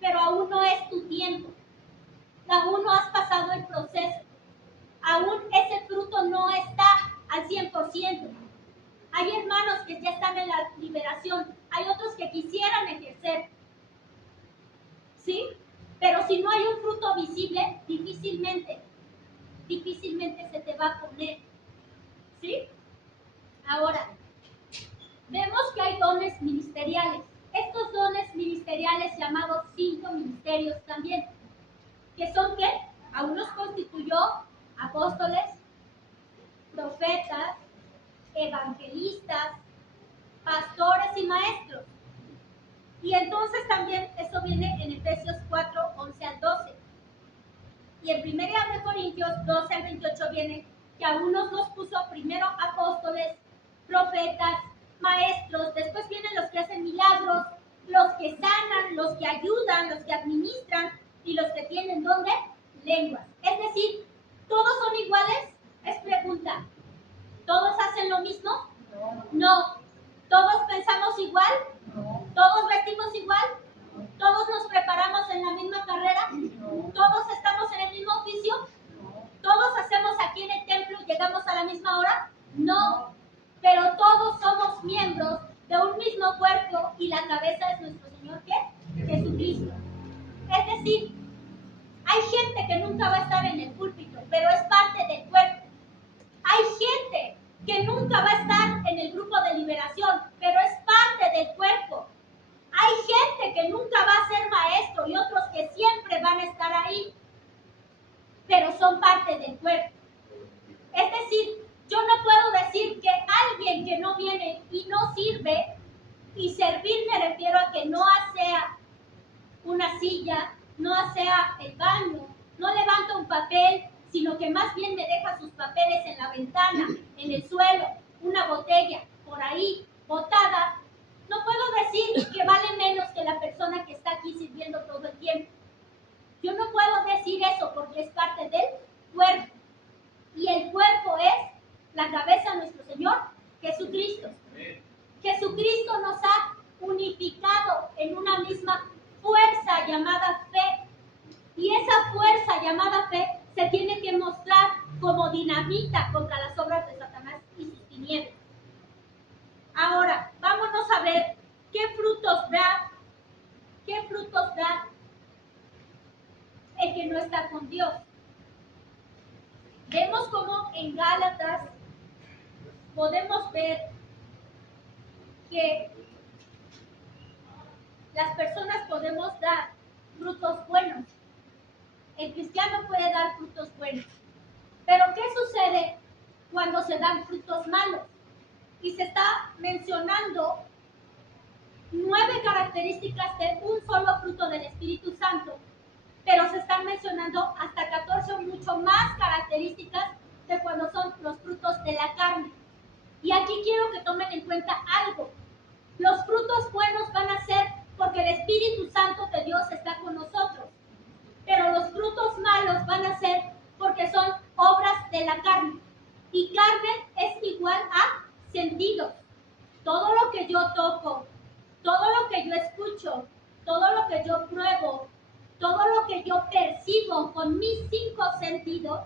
pero aún no es tu tiempo. Aún no has pasado el proceso. Aún ese fruto no está al 100%. Hay hermanos que ya están en la liberación, hay otros que quisieran ejercer, ¿sí? Pero si no hay un fruto visible, difícilmente se te va a poner, ¿sí? Ahora, vemos que hay dones ministeriales. Estos dones ministeriales llamados 5 ministerios también, que son ¿qué? A unos constituyó apóstoles, profetas, evangelistas, pastores y maestros. Y entonces también eso viene en Efesios 4, 11 al 12. Y en 1 Corintios 12 al 28 viene que a unos los puso primero apóstoles, profetas, maestros, después vienen los que hacen milagros, los que sanan, los que ayudan, los que administran y los que tienen ¿dónde? Lenguas. Es decir, ¿todos son iguales? Es pregunta. ¿Todos hacen lo mismo? No. ¿Todos pensamos igual? ¿Todos vestimos igual? ¿Todos nos preparamos en la misma carrera? ¿Todos estamos en el mismo oficio? ¿Todos hacemos aquí en el templo y llegamos a la misma hora? No. Pero todos somos miembros de un mismo cuerpo y la cabeza es nuestro Señor, ¿qué? Jesucristo. Es decir, hay gente que nunca va a estar en el púlpito, pero es parte del cuerpo. Hay gente que nunca va a estar en el grupo de liberación, pero es parte del cuerpo. Hay gente que nunca va a ser maestro y otros que siempre van a estar ahí, pero son parte del cuerpo. Es decir, yo no puedo decir que alguien que no viene y no sirve, y servir me refiero a que no asea una silla, no asea el baño, no levanta un papel, sino que más bien me deja sus papeles en la ventana, en el suelo, una botella por ahí botada. No puedo decir que vale menos que la persona que está aquí sirviendo todo el tiempo. Yo no puedo decir eso porque es parte del cuerpo. Y el cuerpo es la cabeza de nuestro Señor Jesucristo. Jesucristo nos ha unificado en una misma fuerza llamada fe. Y esa fuerza llamada fe se tiene que mostrar como dinamita contra las obras de Satanás y sus tinieblas. Ahora, vámonos a ver qué frutos da el que no está con Dios. Vemos como en Gálatas podemos ver que las personas podemos dar frutos buenos. El cristiano puede dar frutos buenos. Pero ¿qué sucede cuando se dan frutos malos? Y se está mencionando 9 características de un solo fruto del Espíritu Santo, pero se están mencionando hasta 14 o mucho más características de cuando son los frutos de la carne. Y aquí quiero que tomen en cuenta algo. Los frutos buenos van a ser porque el Espíritu Santo de Dios está con nosotros, pero los frutos malos van a ser porque son obras de la carne. Y carne es igual a sentidos. Todo lo que yo toco, todo lo que yo escucho, todo lo que yo pruebo, todo lo que yo percibo con mis 5 sentidos,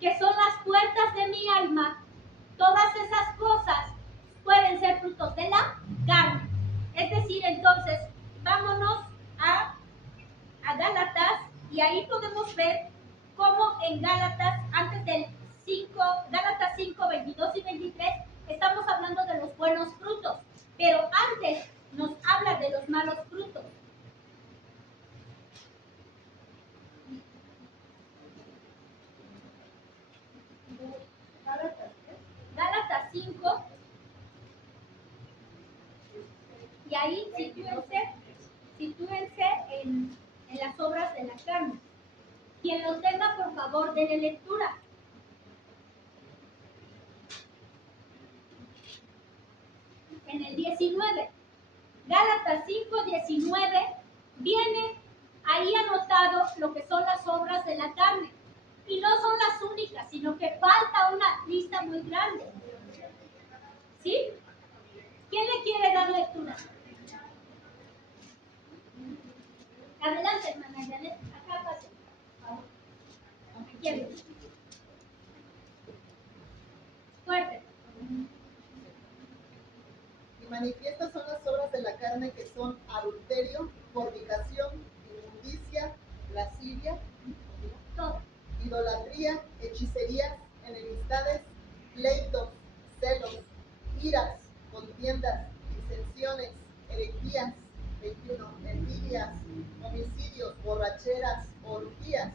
que son las puertas de mi alma, todas esas cosas pueden ser frutos de la carne. Es decir, entonces, vámonos a Gálatas y ahí podemos ver cómo en Gálatas, antes del 5, Gálatas 5, 22 y 23, estamos hablando de los buenos frutos. Pero 5. Y ahí sitúense en las obras de la carne. Quien lo tenga, por favor, denle lectura. En el 19, Gálatas 5:19, viene ahí anotado lo que son las obras de la carne. Y no son las únicas, sino que falta una lista muy grande. ¿Sí? ¿Quién le quiere dar lectura? Adelante, hermana Janet. Acá pase. ¿Quién? Fuerte. Y manifiestas son las obras de la carne, que son adulterio, fornicación, inmundicia, lascivia, Todo. idolatría, hechicerías, enemistades, pleitos, celos, iras, contiendas, disensiones, herejías, 21, envidias, homicidios, borracheras, orgías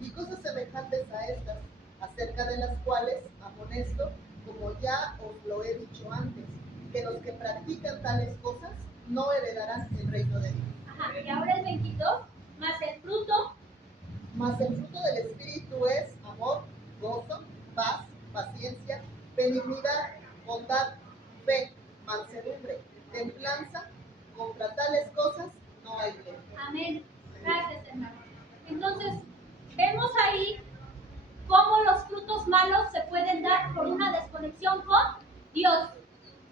y cosas semejantes a estas, acerca de las cuales amonesto, como ya os lo he dicho antes, que los que practican tales cosas no heredarán el reino de Dios. Ajá. Y ahora el 22, más el fruto. Mas el fruto del Espíritu es amor, gozo, paz, paciencia, benignidad, bondad, fe, mansedumbre, templanza. Contra tales cosas no hay ley. Amén. Gracias, hermano. Entonces, vemos ahí cómo los frutos malos se pueden dar por una desconexión con Dios.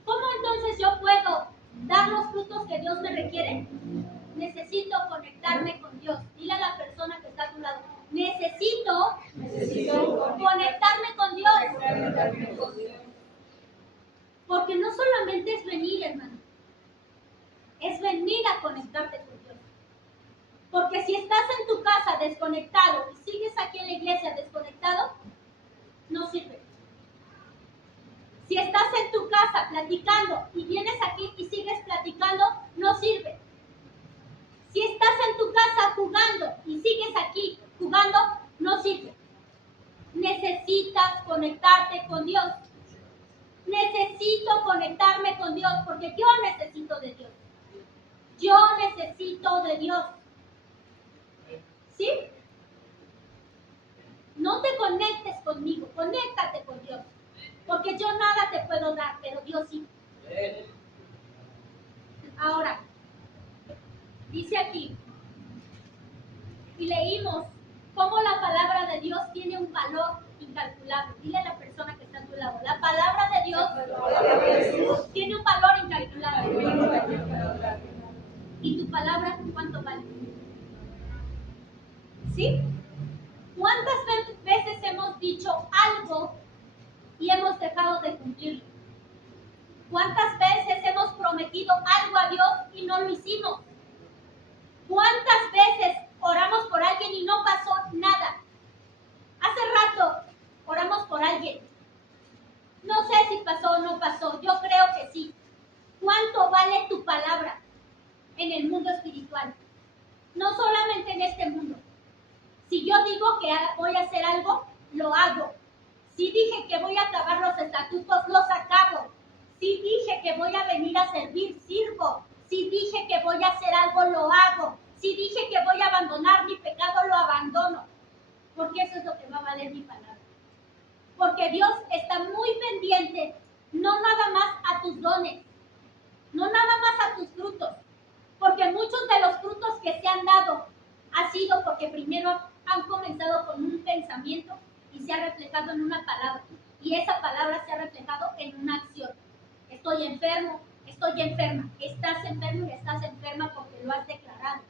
¿Cómo entonces yo puedo dar los frutos que Dios me requiere? Necesito conectarme con Dios. Dile a la persona que está a tu lado, necesito conectarme con Dios. Porque no solamente es venir, hermano, es venir a conectarte con Dios. Porque si estás en tu casa desconectado y sigues aquí en la iglesia desconectado, no sirve. Si estás en tu casa platicando y vienes aquí y sigues platicando, no sirve. Si estás en tu casa jugando y sigues aquí jugando, no sirve. Necesitas conectarte con Dios. Necesito conectarme con Dios porque yo necesito de Dios. Yo necesito de Dios. ¿Sí? No te conectes conmigo, conéctate con Dios. Porque yo nada te puedo dar, pero Dios sí. Ahora, dice aquí, y leímos cómo la palabra de Dios tiene un valor incalculable. Dile a la persona que está a tu lado, la palabra de Dios tiene un valor incalculable. ¿Y tu palabra cuánto vale? ¿Sí? ¿Cuántas veces hemos dicho algo y hemos dejado de cumplirlo? ¿Cuántas veces hemos prometido algo a Dios y no lo hicimos? ¿Cuántas veces oramos por alguien y no pasó nada? Hace rato oramos por alguien. No sé si pasó o no pasó, yo creo que sí. ¿Cuánto vale tu palabra en el mundo espiritual? No solamente en este mundo. Si yo digo que voy a hacer algo, lo hago. Si dije que voy a acabar los estatutos, los acabo. Si dije que voy a venir a servir, sirvo. Si dije que voy a hacer algo, lo hago. Si dije que voy a abandonar mi pecado, lo abandono. Porque eso es lo que va a valer mi palabra. Porque Dios está muy pendiente, no nada más a tus dones, no nada más a tus frutos. Porque muchos de los frutos que se han dado ha sido porque primero han comenzado con un pensamiento y se ha reflejado en una palabra. Y esa palabra se ha reflejado en una acción. Estoy enfermo, estoy enferma. Estás enfermo y estás enferma porque lo has declarado.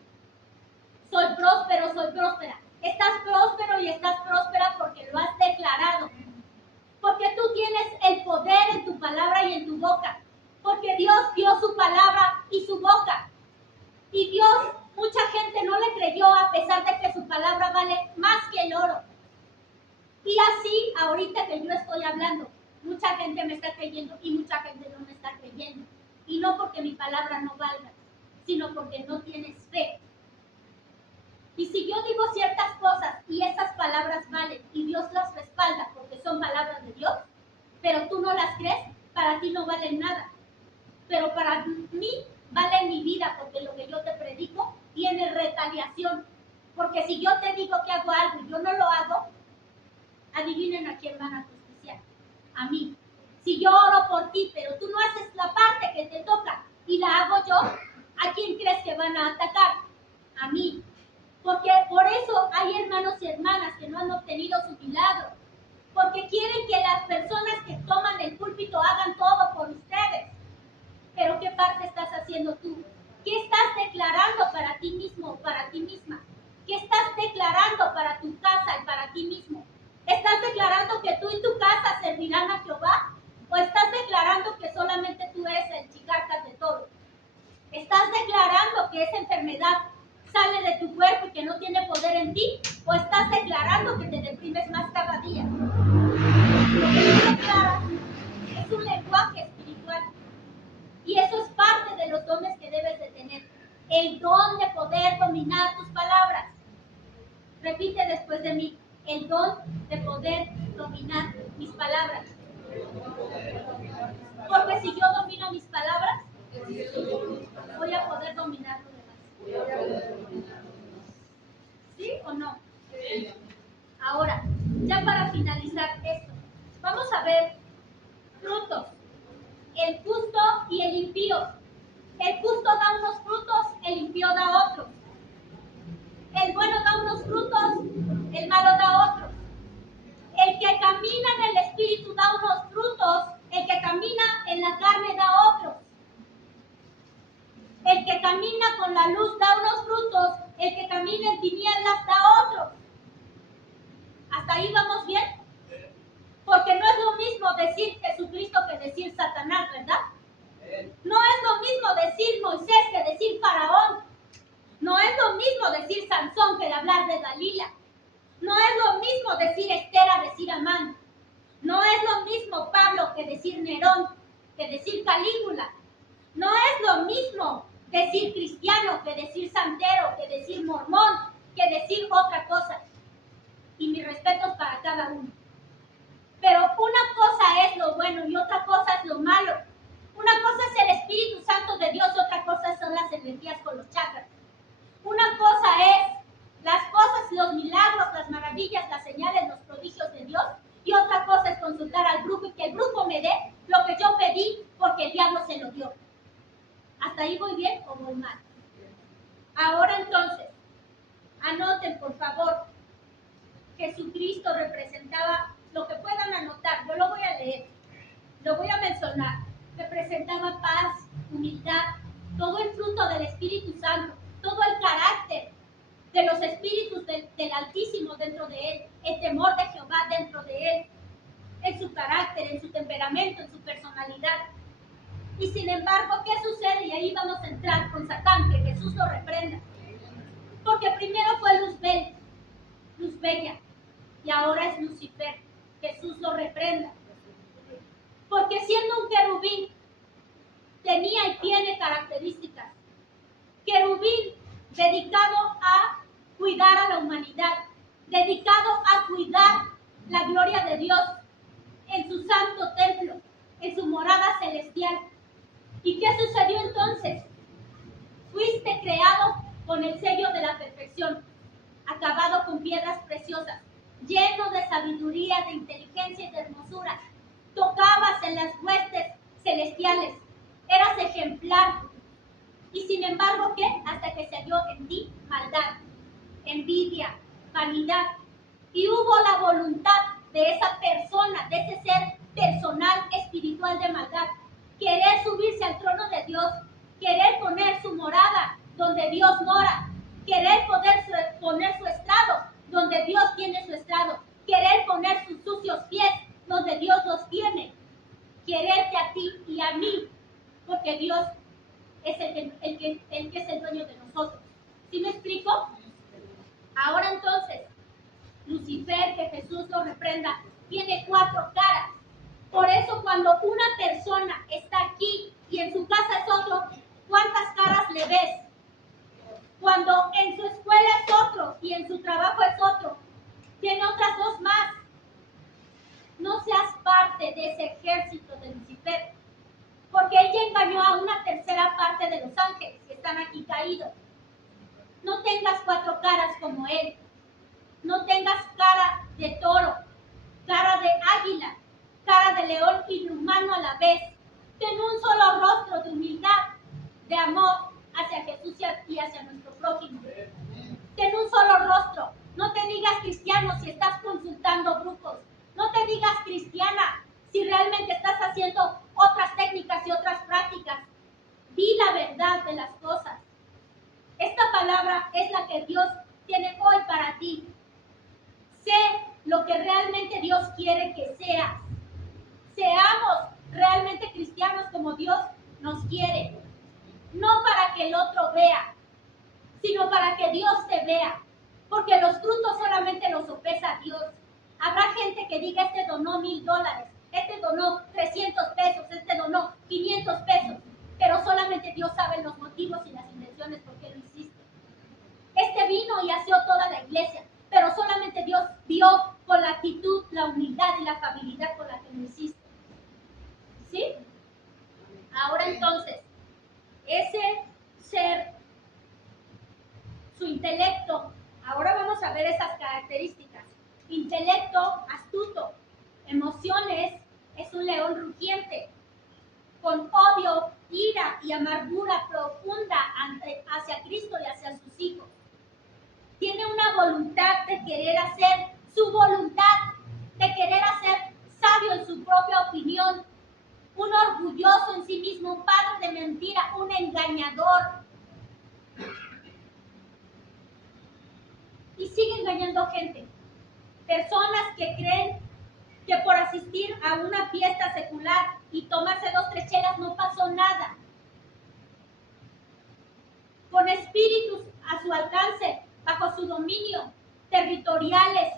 Soy próspero, soy próspera. Estás próspero y estás próspera porque lo has declarado. Porque tú tienes el poder en tu palabra y en tu boca. Porque Dios dio su palabra y su boca. Y Dios, mucha gente no le creyó a pesar de que su palabra vale más que el oro. Y así, ahorita que yo estoy hablando, mucha gente me está creyendo y mucha gente no me está creyendo. Y no porque mi palabra no valga, sino porque no tienes fe. Y si yo digo ciertas cosas y esas palabras valen y Dios las respalda porque son palabras de Dios, pero tú no las crees, para ti no valen nada, pero para mí vale mi vida, porque lo que yo te predico tiene retaliación. Porque si yo te digo que hago algo y yo no lo hago, adivinen a quién van a justiciar. A mí. Si yo oro por ti, pero tú no haces la parte que te toca y la hago yo, ¿a quién crees que van a atacar? A mí. Porque por eso hay hermanos y hermanas que no han obtenido su milagro. Porque quieren que las personas que toman el púlpito hagan todo por ustedes. Pero ¿qué parte estás haciendo tú? ¿Qué estás declarando para ti mismo o para ti misma? ¿Qué estás declarando para tu casa y para ti mismo? ¿Estás declarando que tú y tu casa servirán a Jehová? ¿O estás declarando que solamente tú eres el chicarcas de todo? ¿Estás declarando que esa enfermedad sale de tu cuerpo y que no tiene poder en ti? ¿O estás declarando que te deprimes más cada día? Lo que tú declaras es un lenguaje espiritual. Y eso es parte de los dones que debes de tener. El don de poder dominar tus palabras. Repite después de mí. El don de poder dominar mis palabras. Porque si yo domino mis palabras, voy a poder dominar lo demás. ¿Sí o no? Ahora, ya para finalizar esto, vamos a ver frutos. El justo y el impío. El justo da unos frutos, el impío da otros. El bueno da unos frutos, el malo da otros. El que camina en el espíritu da unos frutos, el que camina en la carne da otros. El que camina con la luz da unos frutos, el que camina en tinieblas da otros. ¿Hasta ahí vamos bien? Porque no es lo mismo decir Jesucristo que decir Satanás, ¿verdad? No es lo mismo decir Moisés que decir Faraón. No es lo mismo decir Sansón que hablar de Dalila. No es lo mismo decir Esther a decir Amán. No es lo mismo Pablo que decir Nerón, que decir Calígula. No es lo mismo decir cristiano que decir santero, que decir mormón, que decir otra cosa. Y mis respetos para cada uno. Pero una cosa es lo bueno y otra cosa es lo malo. Una cosa es el Espíritu Santo de Dios y otra cosa son las energías con los chakras. Una cosa es las cosas, los milagros, las maravillas, las señales, los prodigios de Dios. Y otra cosa es consultar al brujo y que el brujo me dé lo que yo pedí porque el diablo se lo dio. ¿Hasta ahí voy bien o voy mal? Ahora entonces, anoten por favor. Jesucristo representaba, lo que puedan anotar, yo lo voy a leer, lo voy a mencionar. Representaba paz, humildad, todo el fruto del Espíritu Santo, todo el carácter de los espíritus del Altísimo dentro de él, el temor de Jehová dentro de él, en su carácter, en su temperamento, en su personalidad. Y sin embargo, ¿qué sucede? Y ahí vamos a entrar con Satán, que Jesús lo reprenda. Porque primero fue luz bella, y ahora es Lucifer. Jesús lo reprenda. Porque siendo un querubín, tenía y tiene características. Querubín dedicado a cuidar a la humanidad, dedicado a cuidar la gloria de Dios en su santo templo, en su morada celestial. ¿Y qué sucedió entonces? Fuiste creado con el sello de la perfección, acabado con piedras preciosas, lleno de sabiduría, de inteligencia y de hermosura. Tocabas en las huestes celestiales, eras ejemplar. Y sin embargo, ¿qué? Hasta que se halló en ti maldad, envidia, vanidad. Y hubo la voluntad de esa persona, de ese ser personal, espiritual de maldad, querer subirse al trono de Dios, querer poner su morada donde Dios mora, querer poner su estrado donde Dios tiene su estrado, querer poner sus sucios pies donde Dios los tiene, quererte a ti y a mí, porque Dios es el que es el dueño de nosotros. ¿Sí me explico? Ahora entonces, Lucifer, que Jesús lo reprenda, tiene 4 caras. Por eso cuando una persona está aquí y en su casa es otro, ¿cuántas caras le ves? Cuando en su escuela es otro y en su trabajo es otro, tiene otras 2 más. No seas parte de ese ejército de Lucifer, era parte de los ángeles que están aquí caídos. No tengas 4 caras como él. No tengas cara de toro, cara de águila, cara de león y de humano a la vez. Ten un solo rostro de humildad, de amor hacia Jesús y hacia nuestro prójimo. Ten un solo rostro. No te digas cristiano si estás consultando grupos. No te digas cristiana si realmente estás haciendo otras técnicas y otras prácticas. Di la verdad de las cosas. Esta palabra es la que Dios tiene hoy para ti. Sé lo que realmente Dios quiere que seas. Seamos realmente cristianos como Dios nos quiere. No para que el otro vea, sino para que Dios te vea. Porque los frutos solamente los sopesa Dios. Habrá gente que diga, este donó $1,000, este donó 300 pesos, este donó 500 pesos. Pero solamente Dios sabe los motivos y las intenciones por qué lo hiciste. Este vino y aseó toda la iglesia, pero solamente Dios vio con la actitud, la humildad y la afabilidad con la que lo hiciste. ¿Sí? Ahora entonces, ese ser, su intelecto, ahora vamos a ver esas características. Intelecto astuto, emociones, es un león rugiente, con odio, ira y amargura profunda hacia Cristo y hacia sus hijos. Tiene una voluntad de querer hacer su voluntad, de querer hacer sabio en su propia opinión, un orgulloso en sí mismo, un padre de mentira, un engañador. Y sigue engañando gente. Personas que creen que por asistir a una fiesta secular y tomarse 2 o 3 chelas no pasó nada. Con espíritus a su alcance, bajo su dominio, territoriales,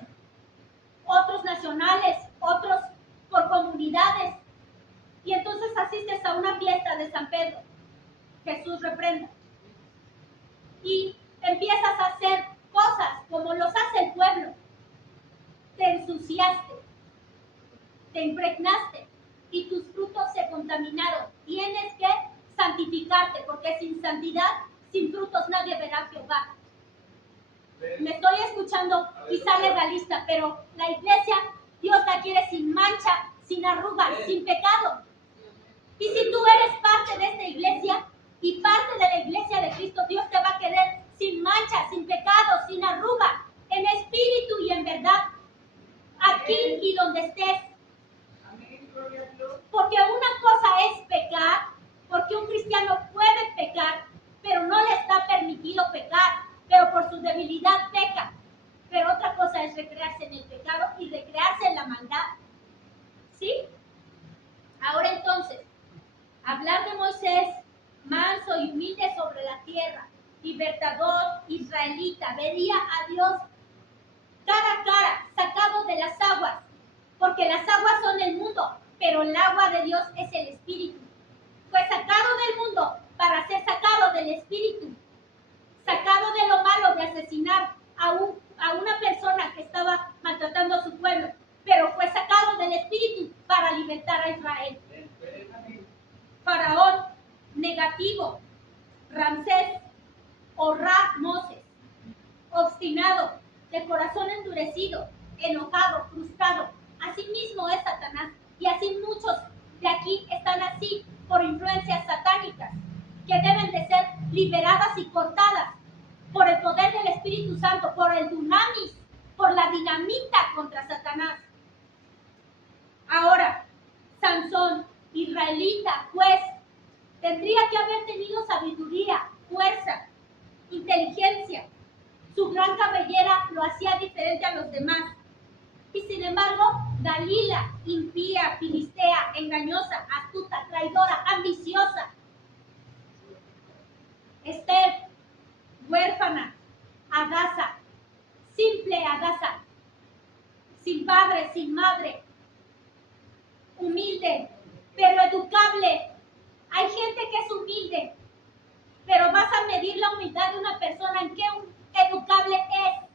otros nacionales, otros por comunidades. Y entonces asistes a una fiesta de San Pedro. Jesús reprenda. Y empiezas a hacer cosas como los hace el pueblo. Te ensuciaste, te impregnaste y tus frutos se contaminaron. Tienes que santificarte, porque sin santidad, sin frutos nadie verá a Jehová. Me estoy escuchando quizá legalista, pero la iglesia, Dios la quiere sin mancha, sin arruga, sin pecado. Y si tú eres parte de esta iglesia y parte de la iglesia de Cristo, Dios te va a querer sin mancha, sin pecado, sin arruga, en espíritu y en verdad, aquí y donde estés. Porque una cosa es pecar, porque un cristiano puede pecar, pero no le está permitido pecar, pero por su debilidad peca. Pero otra cosa es recrearse en el pecado y recrearse en la maldad. ¿Sí? Ahora entonces, hablar de Moisés, manso y humilde sobre la tierra, libertador, israelita, veía a Dios cara a cara, sacado de las aguas, porque las aguas son el mundo, pero el agua de Dios es el Espíritu. Fue sacado del mundo para ser sacado del Espíritu, sacado de lo malo de asesinar a una persona que estaba maltratando a su pueblo, pero fue sacado del Espíritu para libertar a Israel. Faraón, negativo. Ramsés o Moses, obstinado, de corazón endurecido, enojado, frustrado. Así mismo es Satanás. Y así muchos de aquí están así por influencias satánicas, que deben de ser liberadas y cortadas por el poder del Espíritu Santo, por el dunamis, por la dinamita contra Satanás. Ahora, Sansón, israelita, juez, tendría que haber tenido sabiduría, fuerza, inteligencia. Su gran cabellera lo hacía diferente a los demás. Y sin embargo, Dalila, impía, filistea, engañosa, astuta, traidora, ambiciosa. Esther, huérfana, Hadasa, simple Hadasa, sin padre, sin madre, humilde, pero educable. Hay gente que es humilde, pero vas a medir la humildad de una persona en qué educable es.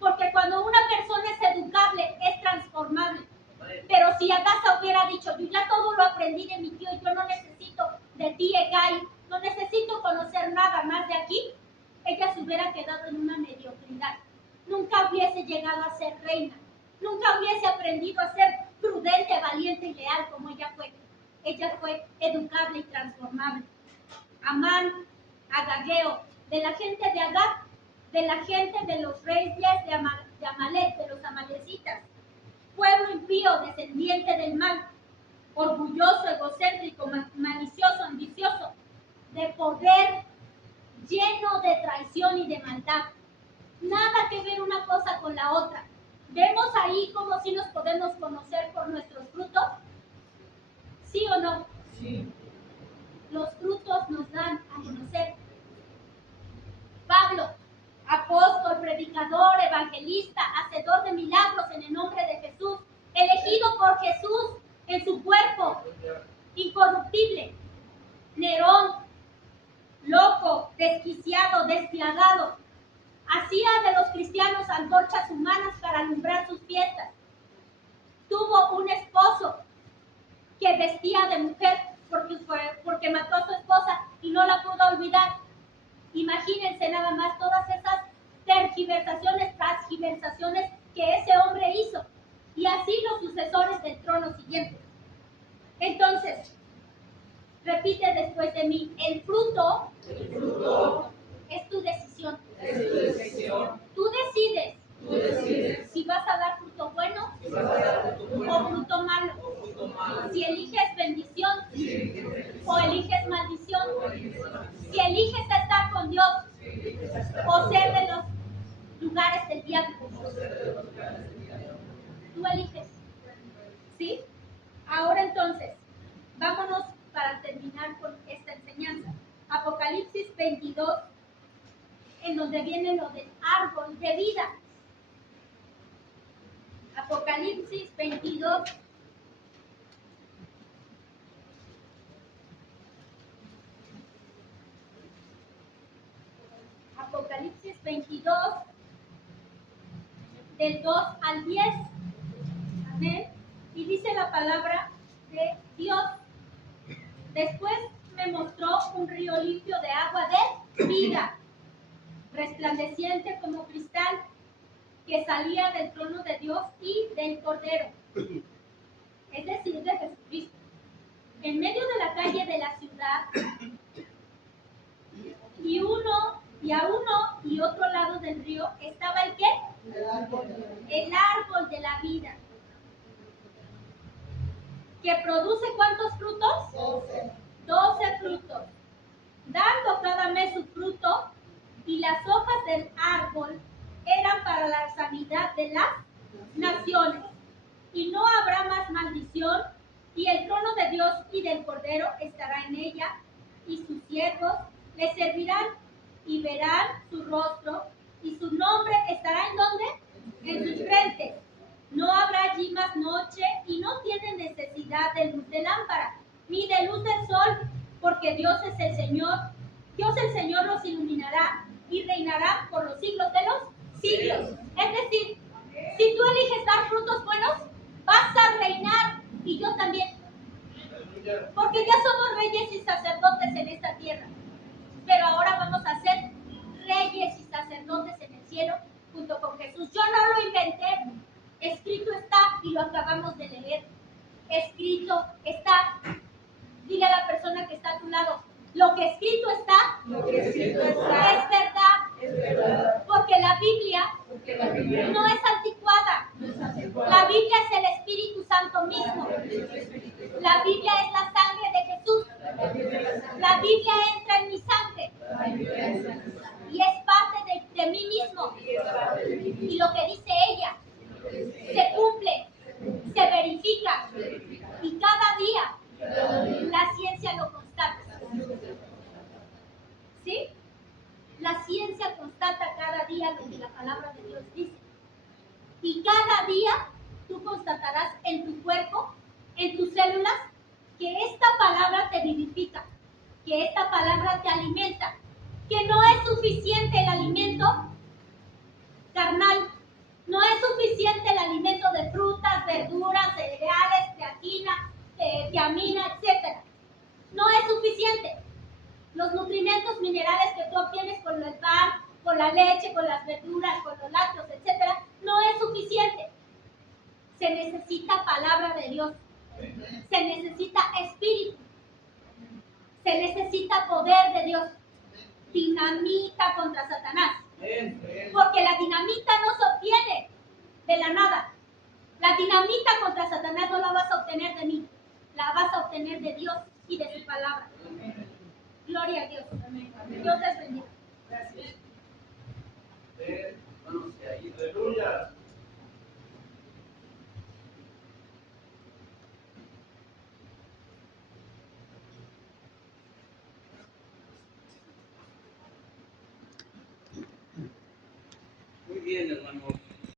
Porque cuando una persona es educable, es transformable. Pero si Hadasa hubiera dicho, yo ya todo lo aprendí de mi tío y yo no necesito de ti, Hegai, no necesito conocer nada más de aquí, ella se hubiera quedado en una mediocridad. Nunca hubiese llegado a ser reina. Nunca hubiese aprendido a ser prudente, valiente y leal como ella fue. Ella fue educable y transformable. Amán, Agageo, de la gente de Agag, de la gente de los reyes de Amalek, de los amalecitas. Pueblo impío, descendiente del mal, orgulloso, egocéntrico, malicioso, ambicioso, de poder, lleno de traición y de maldad. Nada que ver una cosa con la otra. Vemos ahí cómo si nos podemos conocer por nuestros frutos. ¿Sí o no? Sí. Los frutos nos dan a conocer. Pablo, apóstol, predicador, evangelista, hacedor de milagros en el nombre de Jesús, elegido por Jesús en su cuerpo, incorruptible. Nerón, loco, desquiciado, despiadado, hacía de los cristianos antorchas humanas para alumbrar sus fiestas. Tuvo un esposo que vestía de mujer porque mató a su esposa y no la pudo olvidar. Imagínense nada más todas esas tergiversaciones, transgiversaciones que ese hombre hizo. Y así los sucesores del trono siguiente. Entonces, repite después de mí, el fruto es tu decisión. Tú decides si vas a dar fruto bueno o fruto malo. Si eliges bendición o eliges maldición. Si eliges estar con Dios o ser de los lugares del diablo. Tú eliges. ¿Sí? Ahora entonces, vámonos para terminar con esta enseñanza. Apocalipsis 22, en donde viene lo del árbol de vida. Apocalipsis 22. Apocalipsis 22, del 2 al 10. Amén. Y dice la palabra de Dios. Después me mostró un río limpio de agua de vida, resplandeciente como cristal, que salía del trono de Dios y del Cordero, es decir, de Jesucristo. En medio de la calle de la ciudad, y a uno y otro lado del río estaba el ¿qué? El árbol de la vida. ¿Que produce cuántos frutos? 12 frutos, dando cada mes su fruto, y las hojas del árbol eran para la sanidad de las naciones. Y no habrá más maldición, y el trono de Dios y del Cordero estará en ella, y sus siervos le servirán y verán su rostro, y su nombre estará ¿en dónde? En sus frentes. No habrá allí más noche, y no tienen necesidad de luz de lámpara, ni de luz del sol, porque Dios es el Señor. Dios el Señor los iluminará y reinará por los siglos de los siglos. Es decir, si tú eliges dar frutos buenos, vas a reinar, y yo también. Porque ya somos reyes y sacerdotes en esta tierra. Pero ahora vamos a ser reyes y sacerdotes en el cielo junto con Jesús. Yo no lo inventé. Escrito está y lo acabamos de leer. Escrito está. Dile a la persona que está a tu lado, lo que escrito está, es verdad. Porque la Biblia no es anticuada. La Biblia es el Espíritu Santo mismo. La Biblia es la sangre de Jesús. La Biblia entra en mi sangre y es parte de mí mismo. Y lo que dice ella se cumple, se verifica, y cada día la ciencia lo constata. ¿Sí? La ciencia constata cada día lo que la palabra de Dios dice. Y cada día tú constatarás en tu cuerpo, en tus células, que esta palabra te vivifica, que esta palabra te alimenta, que no es suficiente el alimento carnal, no es suficiente el alimento de frutas, verduras, cereales, creatina, tiamina, etc. No es suficiente. Lo Los nutrimentos minerales que tú obtienes con el pan, con la leche, con las verduras, con los lácteos, etcétera, no es suficiente. Se necesita palabra de Dios. Se necesita espíritu. Se necesita poder de Dios. Dinamita contra Satanás. Porque la dinamita no se obtiene de la nada. La dinamita contra Satanás no la vas a obtener de mí. La vas a obtener de Dios y de su palabra. Gloria a Dios. Dios les bendiga. Gracias. Aleluya. Muy bien, hermanos.